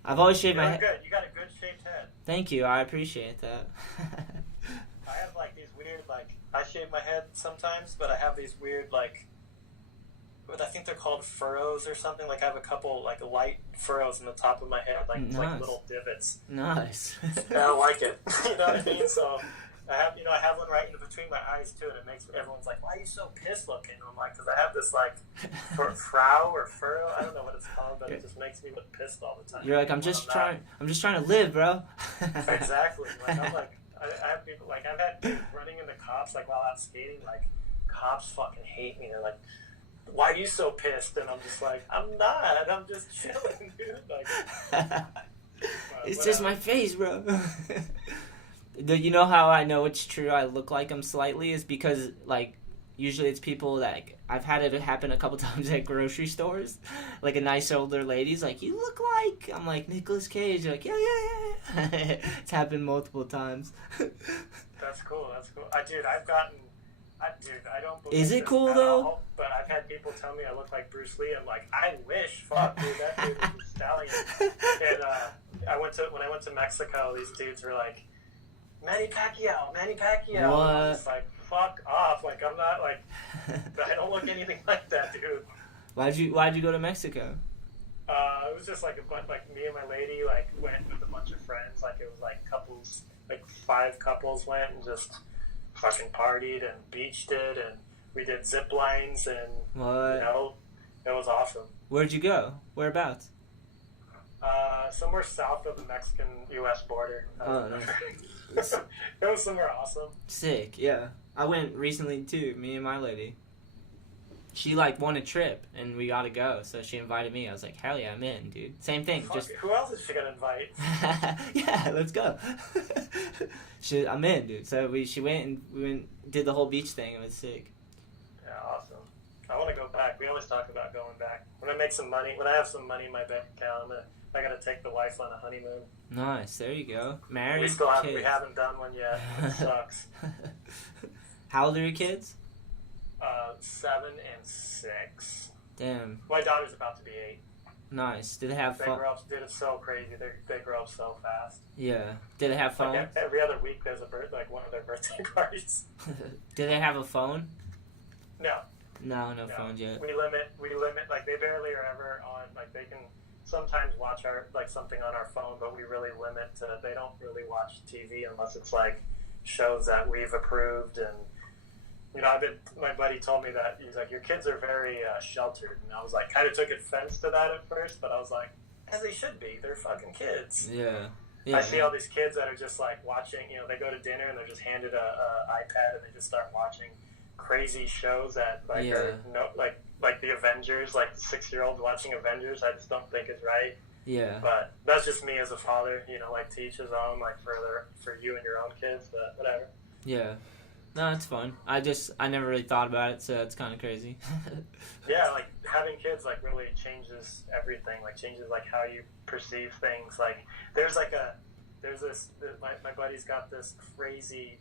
I've always shaved my head. Good. You got a good shaped head. Thank you. I appreciate that. I have like these weird, like, I shave my head sometimes, but I have these weird, like I think they're called furrows or something. Like I have a couple like light furrows in the top of my head, like Nice. like little divots. Nice. I don't like it. You know what I mean? So I have one right in between my eyes too, and it makes everyone's like, "Why are you so pissed looking?" And I'm like, "Because I have this like frow or furrow. I don't know what it's called, but it just makes me look pissed all the time." You're like, I'm just trying to live, bro. Exactly. Like I'm like, I have people like I've had dudes running into cops like while out skating. Like cops fucking hate me. They're like, "Why are you so pissed?" And I'm just like, "I'm not. I'm just chilling, dude." Like, it's just my face, bro. You know how I know it's true I look like I'm slightly is because, like, usually it's people that, like, I've had it happen a couple times at grocery stores. Like, a nice older lady's like, "You look like..." I'm like, "Nicolas Cage." They're like, yeah. It's happened multiple times. That's cool. Dude, I don't believe Is it this cool, at though? all, but I've had people tell me I look like Bruce Lee. I'm like, I wish. Fuck, dude, that dude was a stallion. And when I went to Mexico, these dudes were like, Manny Pacquiao. What? I'm just like, fuck off. Like, I'm not like, I don't look anything like that, dude. Why'd you go to Mexico? It was just like a bunch, like me and my lady like went with a bunch of friends. Like it was like couples, like 5 couples went and just fucking partied and beached it, and we did zip lines, and What? you know, it was awesome. Where'd you go? Whereabouts? Somewhere south of the Mexican-U.S. border. Oh, nice. It was somewhere awesome. Sick, yeah. I went recently too, me and my lady. She like won a trip and we gotta go, so she invited me. I was like, hell yeah, I'm in, dude. Same thing. Fuck, Just who else is she gonna invite? yeah, let's go. I'm in, dude. So she went and did the whole beach thing. It was sick. Yeah, awesome. I want to go back. We always talk about going back. When I make some money, when I have some money in my bank account, I gotta take the wife on a honeymoon. Nice, there you go. Married. We haven't done one yet. It sucks. How old are your kids? 7 and 6. Damn. My daughter's about to be 8. Nice. Did they have They fun? grow up, dude, it's so crazy. They grow up so fast. Yeah. Did they have fun? Like every other week, there's one of their birthday parties. Did they have a phone? No. No phones yet. We limit. Like they barely are ever on. Like they can sometimes watch something on our phone, but we really limit. They don't really watch TV unless it's like shows that we've approved. And you know, my buddy told me that he's like, your kids are very sheltered, and I was like, kind of took offense to that at first, but I was like, as they should be. They're fucking kids. Yeah. I see all these kids that are just like watching. You know, they go to dinner and they're just handed a iPad and they just start watching crazy shows that are like the Avengers, like the 6-year-old watching Avengers. I just don't think is right. Yeah. But that's just me as a father, you know, like to each his own, like for you and your own kids, but whatever. Yeah. No, it's fun. I never really thought about it, so it's kind of crazy. Yeah, like having kids like really changes everything. Like changes like how you perceive things. Like my buddy's got this crazy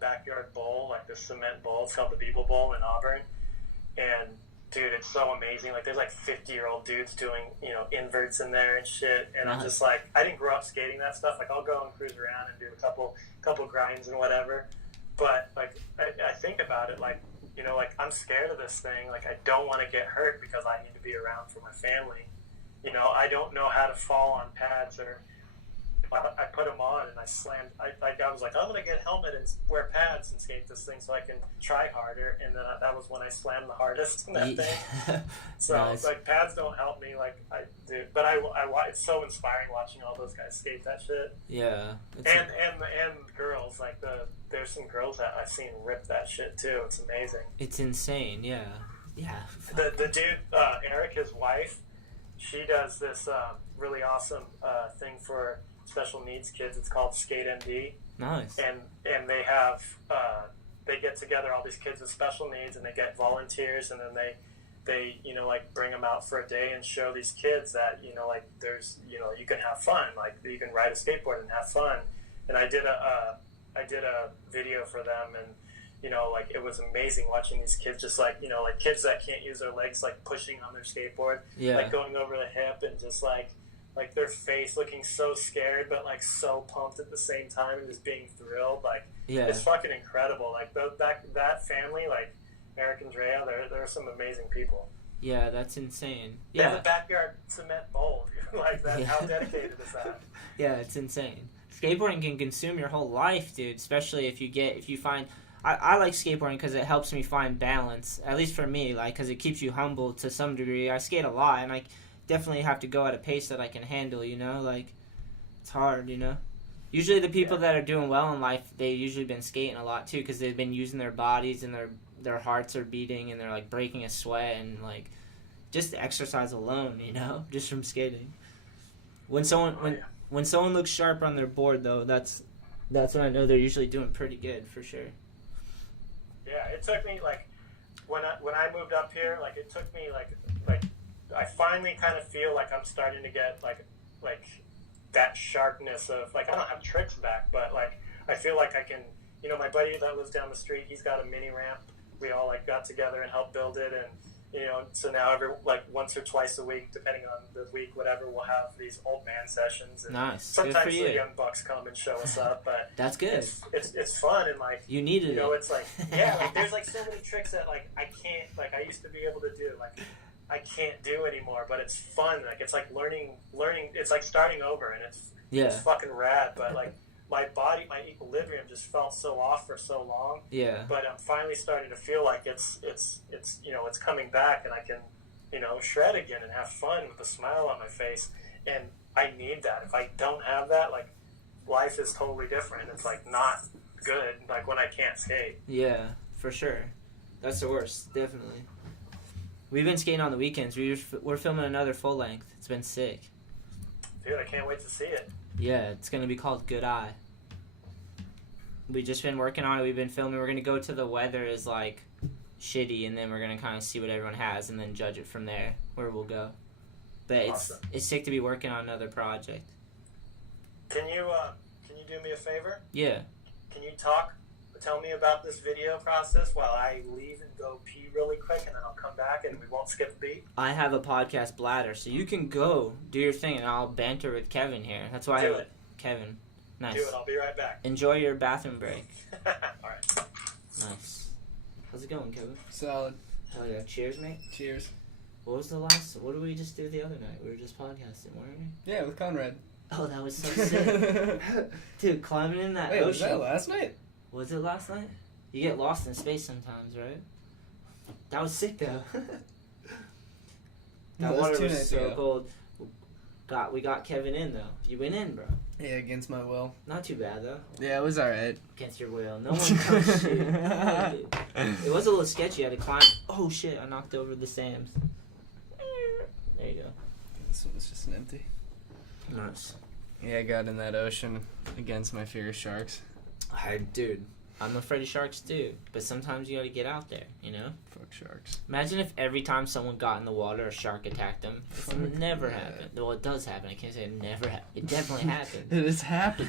backyard bowl, like this cement bowl. It's called the Beeble Bowl in Auburn, and dude, it's so amazing. Like there's like 50-year-old dudes doing, you know, inverts in there and shit, and I'm just like, I didn't grow up skating that stuff. Like I'll go and cruise around and do a couple grinds and whatever, but like I think about it, like, you know, like I'm scared of this thing. Like I don't want to get hurt because I need to be around for my family. You know, I don't know how to fall on pads, or I put them on and I slammed. I was like, I'm gonna get a helmet and wear pads and skate this thing so I can try harder. And then that was when I slammed the hardest in that thing. So Nice. like pads don't help me like I do, but it's so inspiring watching all those guys skate that shit. Yeah. And girls, like there's some girls that I've seen rip that shit too. It's amazing. It's insane. Yeah. Yeah. The dude, Eric, his wife, she does this really awesome thing for special needs kids. It's called Skate MD. Nice. And they have they get together all these kids with special needs, and they get volunteers, and then they you know, like bring them out for a day and show these kids that, you know, like there's, you know, you can have fun, like you can ride a skateboard and have fun. And I did a video for them, and you know, like it was amazing watching these kids just like, you know, like kids that can't use their legs, like pushing on their skateboard, like going over the hip, and just like their face looking so scared but like so pumped at the same time, and just being thrilled. Like it's fucking incredible. Like that family, like Eric and Drea, they're some amazing people. Yeah, that's insane. They have Yeah. a backyard cement bowl. Like that. Yeah. How dedicated is that? Yeah, it's insane. Skateboarding can consume your whole life, dude. Especially if you find. I like skateboarding because it helps me find balance. At least for me, like, because it keeps you humble to some degree. I skate a lot, and I definitely have to go at a pace that I can handle. You know, like, it's hard. You know. Usually, the people that are doing well in life, they've usually been skating a lot too, because they've been using their bodies and their hearts are beating and they're like breaking a sweat and like just exercise alone. You know, just from skating. When someone looks sharp on their board, though, that's when I know they're usually doing pretty good for sure. Yeah, it took me like when I moved up here, like it took me like I finally kind of feel like I'm starting to get like that sharpness of like I don't have tricks back, but like I feel like I can. You know, my buddy that lives down the street, he's got a mini ramp. We all like got together and helped build it, and you know, so now once or twice a week, depending on the week, whatever, we'll have these old man sessions. And nice. sometimes good for you. the young bucks come and show us up, but that's good. It's fun and like you needed you know, it. it's like yeah, like there's like so many tricks that like I can't like I used to be able to do like I can't do anymore, but it's fun. Like it's like learning. It's like starting over, and it's fucking rad. But like my body, my equilibrium just felt so off for so long. Yeah. But I'm finally starting to feel like it's you know it's coming back, and I can you know shred again and have fun with a smile on my face. And I need that. If I don't have that, like life is totally different. It's like not good. Like when I can't skate. Yeah, for sure. That's the worst, definitely. We've been skating on the weekends. We're filming another full length. It's been sick. Dude, I can't wait to see it. Yeah, it's going to be called Good Eye. We've just been working on it. We've been filming. We're going to go to the weather is like shitty, and then we're going to kind of see what everyone has and then judge it from there, where we'll go. But Awesome. it's sick to be working on another project. Can you do me a favor? Yeah. Can you tell me about this video process while I leave and go pee really quick, and then I'll come back and we won't skip a beat? I have a podcast bladder, so you can go do your thing, and I'll banter with Kevin here. That's why I have Kevin. Nice. Do it. I'll be right back. Enjoy your bathroom break. All right. Nice. How's it going, Kevin? Solid. Hell yeah. Cheers, mate. Cheers. What did we just do the other night? We were just podcasting, weren't we? Yeah, with Conrad. Oh, that was so sick. Dude, climbing in that ocean. Was that last night? Was it last night? You get lost in space sometimes, right? That was sick, though. That water was so cold. We got Kevin in, though. You went in, bro. Yeah, against my will. Not too bad, though. Yeah, it was alright. Against your will. No one comes to you. It was a little sketchy. I had to climb. Oh, shit. I knocked over the Sams. There you go. This one's just an empty. Nice. Yeah, I got in that ocean against my fear of sharks. Dude, I'm afraid of sharks too, but sometimes you gotta get out there, you know? Fuck sharks. Imagine if every time someone got in the water, a shark attacked them. It's never happened. Well, it does happen. I can't say it never happened. It definitely happened. It has happened.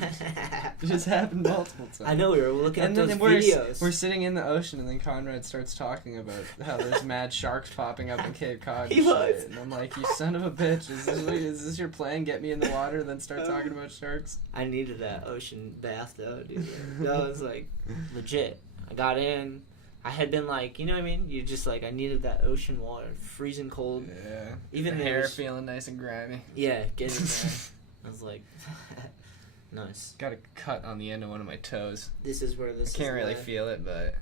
It has happened multiple times. I know, we were looking at those videos. We're sitting in the ocean, and then Conrad starts talking about how there's mad sharks popping up in Cape Cod. He was. And I'm like, you son of a bitch. Is this your plan? Get me in the water, then start talking about sharks? I needed that ocean bath, though, dude. That was, like, legit. I got in. I had been like, you know what I mean? You just like, I needed that ocean water, freezing cold. Yeah. Even the hair feeling nice and grimy. Yeah, get in there. I was like, nice. Got a cut on the end of one of my toes. This is where this. I can't really feel it, but.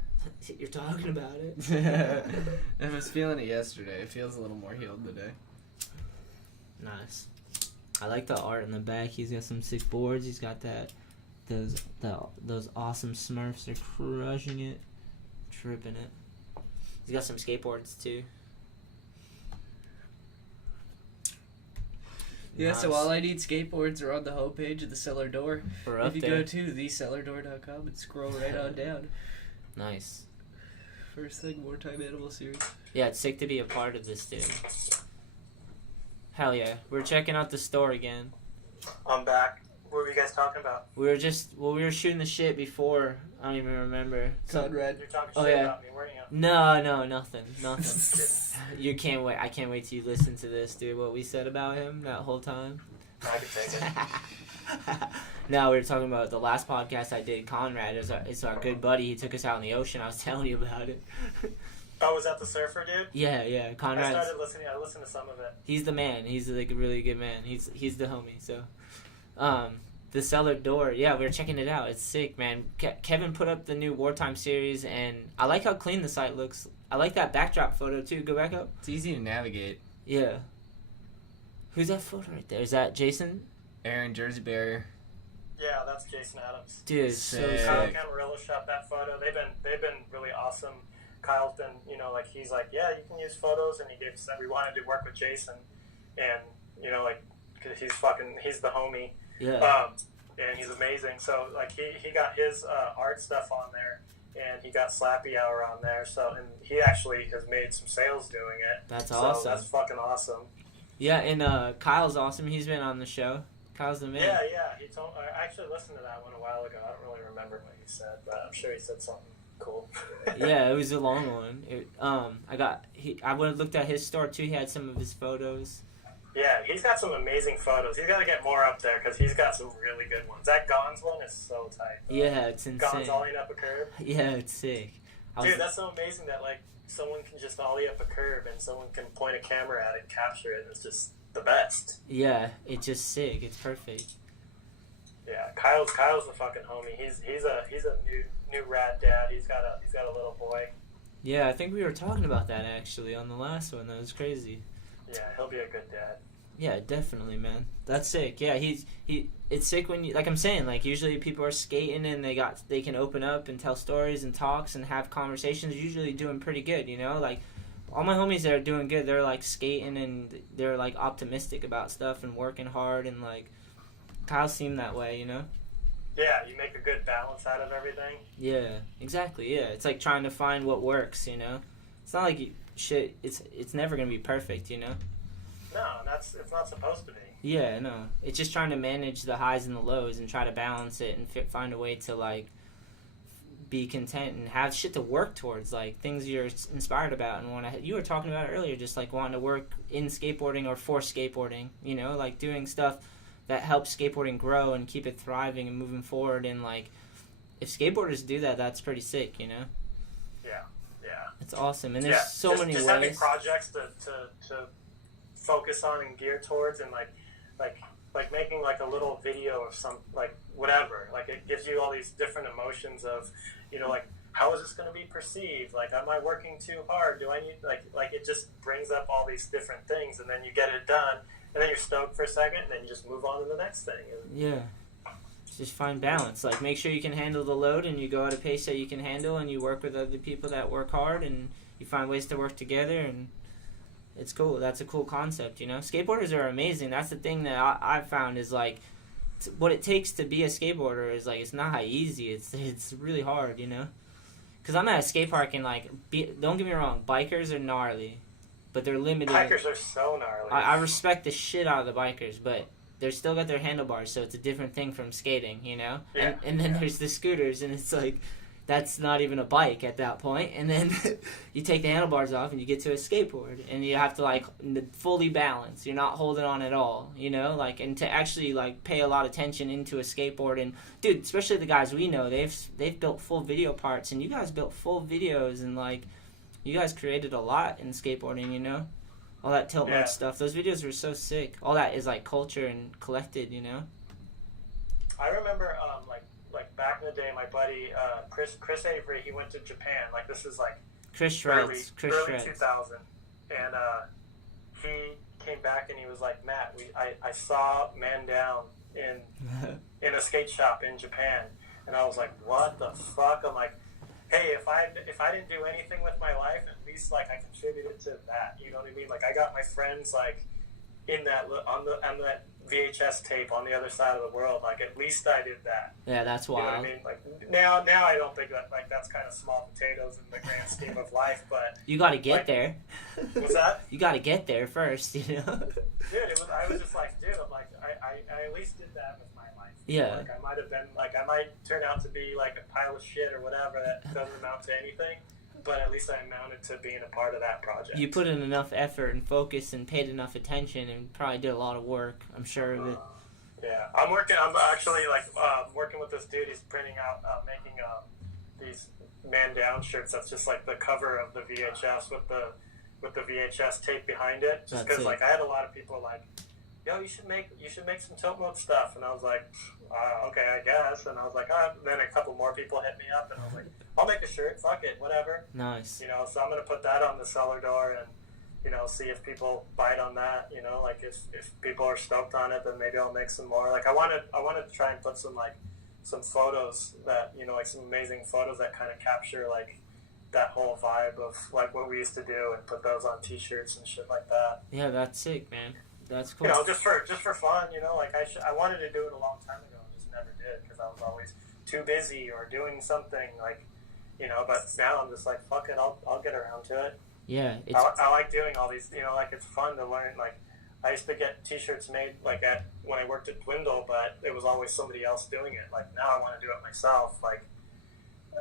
You're talking about it. Yeah. I was feeling it yesterday. It feels a little more healed today. Nice. I like the art in the back. He's got some sick boards. He's got those awesome Smurfs. They're crushing it. Tripping it. He's got some skateboards too. Yeah, Nice. so all I need skateboards are on the homepage of the Cellar Door. We're up if you there. go to thecellardoor.com and scroll right on down. Nice. First thing, Wartime Animal Series. Yeah, it's sick to be a part of this, dude. Hell yeah. We're checking out the store again. I'm back. What were you guys talking about? We were shooting the shit before. I don't even remember. Conrad. You're talking Oh, shit yeah. about me, weren't you? No, nothing. You can't wait. I can't wait till you listen to this, dude. What we said about him that whole time. I can take it. No, we were talking about the last podcast I did. Conrad is our good buddy. He took us out in the ocean. I was telling you about it. Oh, was that the surfer dude? Yeah. Conrad. I listened to some of it. He's the man. He's like a really good man. He's the homie. So, the cellar door. Yeah, we were checking it out. It's sick, man. Kevin put up the new Wartime series, and I like how clean the site looks. I like that backdrop photo too. Go back up. It's easy to navigate. Yeah. Who's that photo right there? Is that Jason? Aaron, Jersey Barrier. Yeah, that's Jason Adams. Dude, so sick. Kyle Camarillo shot that photo. They've been really awesome. Kyle's been, like, he's like, yeah, you can use photos, and we wanted to work with Jason, and, like, cause he's the homie. Yeah. And he's amazing. So, like, he got his art stuff on there, and he got Slappy Hour on there, so, and he actually has made some sales doing it. That's awesome. So that's fucking awesome. Yeah, and Kyle's awesome. He's been on the show. Kyle's the man. Yeah. I actually listened to that one a while ago. I don't really remember what he said, but I'm sure he said something cool. Yeah, it was a long one. I would have looked at his store too. He had some of his photos. Yeah, he's got some amazing photos. He's got to get more up there because he's got some really good ones. That Gons one is so tight. Yeah, it's insane. Gons ollieing up a curve. Yeah, it's sick. Dude, that's so amazing that, like, someone can just ollie up a curve and someone can point a camera at it and capture it. It's just the best. Yeah, it's just sick. It's perfect. Yeah, Kyle's the fucking homie. He's a new rad dad. He's got a little boy. Yeah, I think we were talking about that actually on the last one. That was crazy. Yeah, he'll be a good dad. Yeah, definitely, man. That's sick. Yeah, it's sick when you, like I'm saying, like usually people are skating and they can open up and tell stories and talks and have conversations, usually doing pretty good, like all my homies that are doing good, they're like skating and they're like optimistic about stuff and working hard, and like Kyle seemed that way, Yeah, you make a good balance out of everything. Yeah, exactly. Yeah, it's like trying to find what works, It's not like it's never going to be perfect, No, it's not supposed to be. Yeah, no. It's just trying to manage the highs and the lows and try to balance it and find a way to, like, be content and have shit to work towards, like, things you're inspired about and want to... You were talking about it earlier, just, like, wanting to work in skateboarding or for skateboarding, like, doing stuff that helps skateboarding grow and keep it thriving and moving forward, and, like, if skateboarders do that, that's pretty sick, Yeah. It's awesome, and there's so many ways. Having projects to focus on and gear towards, and like making like a little video of some, like, whatever, like it gives you all these different emotions of, like, how is this going to be perceived? Like, am I working too hard? Do I need, like it just brings up all these different things, and then you get it done, and then you're stoked for a second, and then you just move on to the next thing. Yeah. Just find balance. Like, make sure you can handle the load and you go at a pace that you can handle, and you work with other people that work hard, and you find ways to work together, and it's cool. That's a cool concept, Skateboarders are amazing. That's the thing that I've found is, like, what it takes to be a skateboarder is, like, it's not easy. It's really hard, Because I'm at a skate park and, like, don't get me wrong, bikers are gnarly, but they're limited. Bikers are so gnarly. I respect the shit out of the bikers, but they're still got their handlebars, so it's a different thing from skating, Yeah. And then there's the scooters, and it's like, that's not even a bike at that point. And then you take the handlebars off and you get to a skateboard, and you have to, like, fully balance. You're not holding on at all, Like, and to actually, like, pay a lot of attention into a skateboard. And dude, especially the guys we know, they've built full video parts, and you guys built full videos, and, like, you guys created a lot in skateboarding, All that tilt mode stuff. Those videos were so sick. All that is, like, culture and collected, I remember, like back in the day, my buddy Chris Avery, he went to Japan. Like, this is like early 2000, and he came back and he was like, Matt, I saw Man Down in a skate shop in Japan, and I was like, what the fuck? I'm like, hey, if I didn't do anything with my life, at least, like, I contributed to that. You know what I mean? Like, I got my friends, like, in that on that VHS tape on the other side of the world. Like, at least I did that. Yeah, that's wild. You know what I mean? Like, now I don't think that, like, that's kind of small potatoes in the grand scheme of life, but you got to get, like, there. What's that? You got to get there first, Dude, I was just like, dude, I'm like, I at least did that with my life. Yeah. Like, I might turn out to be like a pile of shit or whatever that doesn't amount to anything, but at least I amounted to being a part of that project. You put in enough effort and focus and paid enough attention and probably did a lot of work, I'm sure of it. Yeah, I'm actually, like, working with this dude. He's printing out, making these man down shirts. That's just like the cover of the VHS with the VHS tape behind it. Just because like I had a lot of people like, yo, you should make some Tiltmode stuff, and I was like, okay, I guess. And I was like, then a couple more people hit me up, and I was like, I'll make a shirt, fuck it, whatever. Nice. You know, so I'm gonna put that on the cellar door, and you know, see if people bite on that. You know, like if people are stoked on it, then maybe I'll make some more. Like I wanted to try and put some photos that, you know, like some amazing photos that kind of capture like that whole vibe of like what we used to do, and put those on T-shirts and shit like that. Yeah, that's sick, man. That's cool. You know, just for fun. You know, like I wanted to do it a long time ago, and just never did because I was always too busy or doing something, like, you know. But now I'm just like, fuck it, I'll get around to it. Yeah, I like doing all these. You know, like it's fun to learn. Like I used to get T-shirts made like when I worked at Dwindle, but it was always somebody else doing it. Like now I want to do it myself. Like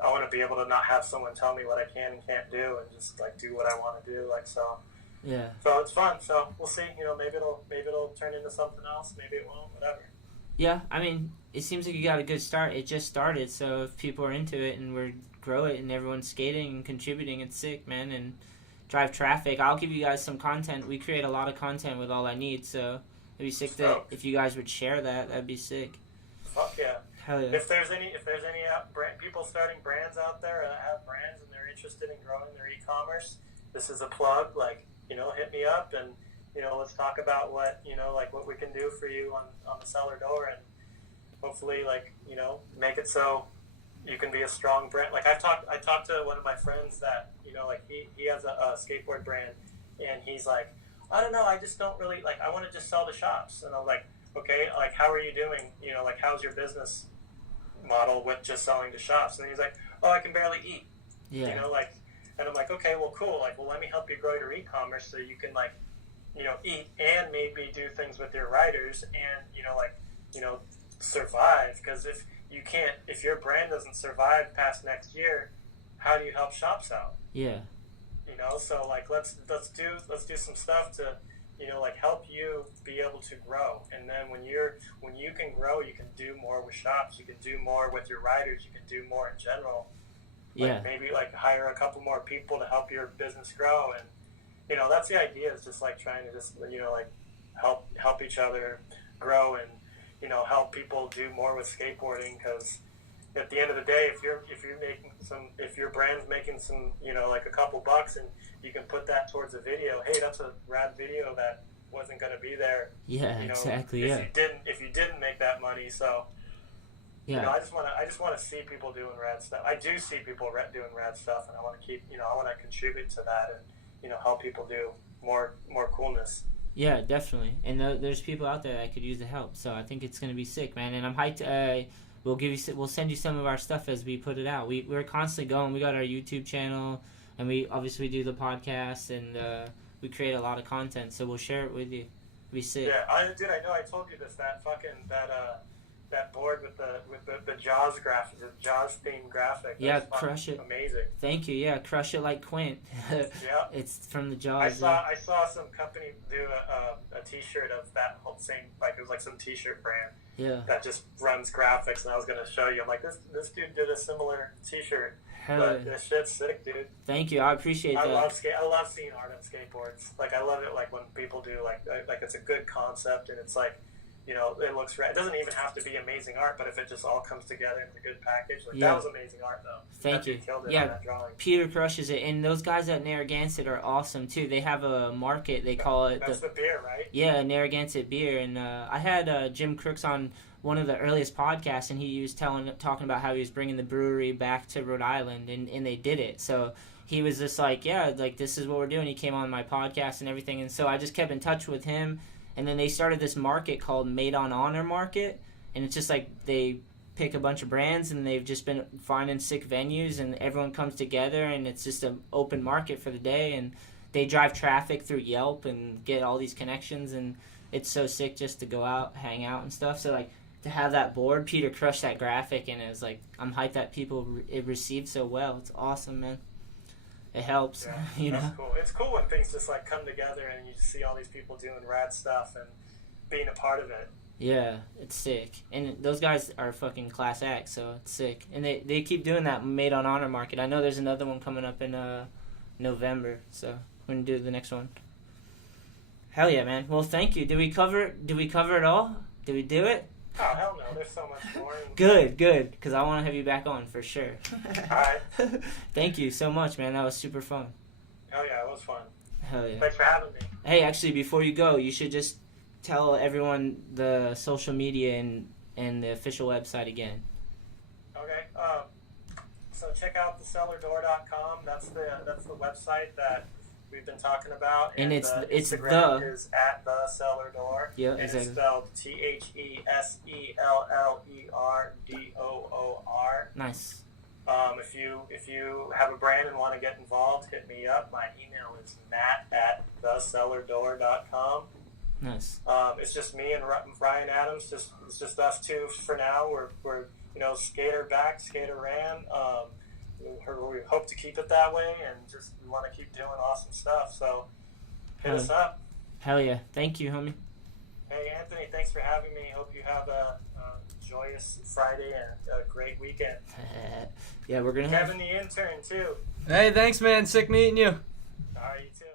I want to be able to not have someone tell me what I can and can't do, and just like do what I want to do. Like so. Yeah. So it's fun. So we'll see. You know, maybe it'll turn into something else. Maybe it won't. Whatever. Yeah, I mean, it seems like you got a good start. It just started, so if people are into it and we're grow it and everyone's skating and contributing, it's sick, man. And drive traffic. I'll give you guys some content. We create a lot of content with All I Need, so it'd be sick that if you guys would share that. That'd be sick. Fuck yeah. Hell yeah. If there's any people starting brands out there that have brands and they're interested in growing their e-commerce, this is a plug. Like, you know, hit me up and, you know, let's talk about what, you know, like what we can do for you on the cellar door, and hopefully, like, you know, make it so you can be a strong brand. Like I talked to one of my friends that, you know, like he has a skateboard brand, and he's like, I don't know, I just don't really, like, I want to just sell to shops. And I'm like, okay, like, how are you doing? You know, like, how's your business model with just selling to shops? And he's like, oh, I can barely eat. Yeah. You know, like, and I'm like, okay, well, cool. Like, well, let me help you grow your e-commerce so you can, like, you know, eat and maybe do things with your writers and, you know, like, you know, survive. Because if your brand doesn't survive past next year, how do you help shops out? Yeah. You know, so like let's do some stuff to, you know, like help you be able to grow. And then when you can grow, you can do more with shops, you can do more with your writers, you can do more in general. Like, yeah. Maybe like hire a couple more people to help your business grow. And, you know, that's the idea, is just like trying to just, you know, like help each other grow, and, you know, help people do more with skateboarding. Because at the end of the day, if your brand's making some, you know, like a couple bucks, and you can put that towards a video, hey, that's a rad video that wasn't going to be there. Yeah, you know, exactly. If you didn't make that money. So, yeah. You know, I just want to see people doing rad stuff. I do see people doing rad stuff, and I want to keep, you know, I want to contribute to that, and, you know, help people do more coolness. Yeah, definitely. And there's people out there that could use the help. So I think it's going to be sick, man. And I'm hyped. We'll send you some of our stuff as we put it out. We're constantly going. We got our YouTube channel, and we obviously do the podcast, and we create a lot of content. So we'll share it with you. It'll be sick. Yeah, I know I told you this. That board with the Jaws graphic, the Jaws themed graphic. Yeah, crush it. Amazing. Thank you. Yeah, crush it like Quint. Yeah. It's from the Jaws. I saw some company do a T-shirt of that whole same, like it was like some T-shirt brand. Yeah. That just runs graphics, and I was gonna show you. I'm like, this dude did a similar T-shirt. Hell but yeah. this shit's sick, dude. Thank you. I appreciate that. I love seeing art on skateboards. Like I love it. Like when people do like it's a good concept, and it's like, you know, it looks right. It doesn't even have to be amazing art, but if it just all comes together in a good package, like that was amazing art, though. Thank you. Killed it yeah, on that drawing. Peter crushes it, and those guys at Narragansett are awesome too. They have a market. They call it. That's the beer, right? Yeah, Narragansett beer, and I had Jim Crooks on one of the earliest podcasts, and he was talking about how he was bringing the brewery back to Rhode Island, and they did it. So he was just like, yeah, like this is what we're doing. He came on my podcast and everything, and so I just kept in touch with him. And then they started this market called Made on Honor Market, and it's just like they pick a bunch of brands, and they've just been finding sick venues, and everyone comes together, and it's just an open market for the day, and they drive traffic through Yelp and get all these connections, and it's so sick just to go out, hang out and stuff. So like to have that board, Peter crushed that graphic, and it was like, I'm hyped that it received so well. It's awesome, man. It helps, yeah, you know. That's cool. It's cool when things just like come together and you just see all these people doing rad stuff and being a part of it. Yeah, it's sick. And those guys are fucking class acts, so it's sick. And they keep doing that Made on Honor market. I know there's another one coming up in November, so we're gonna do the next one. Hell yeah, man. Well, thank you. Did we cover it all? Did we do it? Oh, hell no. There's so much more. Good, because I want to have you back on for sure. All right. Thank you so much, man. That was super fun. Hell yeah, it was fun. Hell yeah. Thanks for having me. Hey, actually, before you go, you should just tell everyone the social media and the official website again. Okay. So check out thesellerdoor.com. That's the website that we've been talking about. And it's Instagram is at the Cellar Door. Yeah, and exactly. It's spelled THESELLERDOOR. Nice. If you have a brand and want to get involved, hit me up. My email is matt@thesellerdoor.com. Nice. It's just me and Ryan Adams. It's just us two for now. We're skater back, skater ran. We hope to keep it that way, and just want to keep doing awesome stuff. So hit us up. Hell yeah! Thank you, homie. Hey Anthony, thanks for having me. Hope you have a joyous Friday and a great weekend. Yeah, we're gonna Kevin the intern too. Hey, thanks, man. Sick meeting you. All right, you too.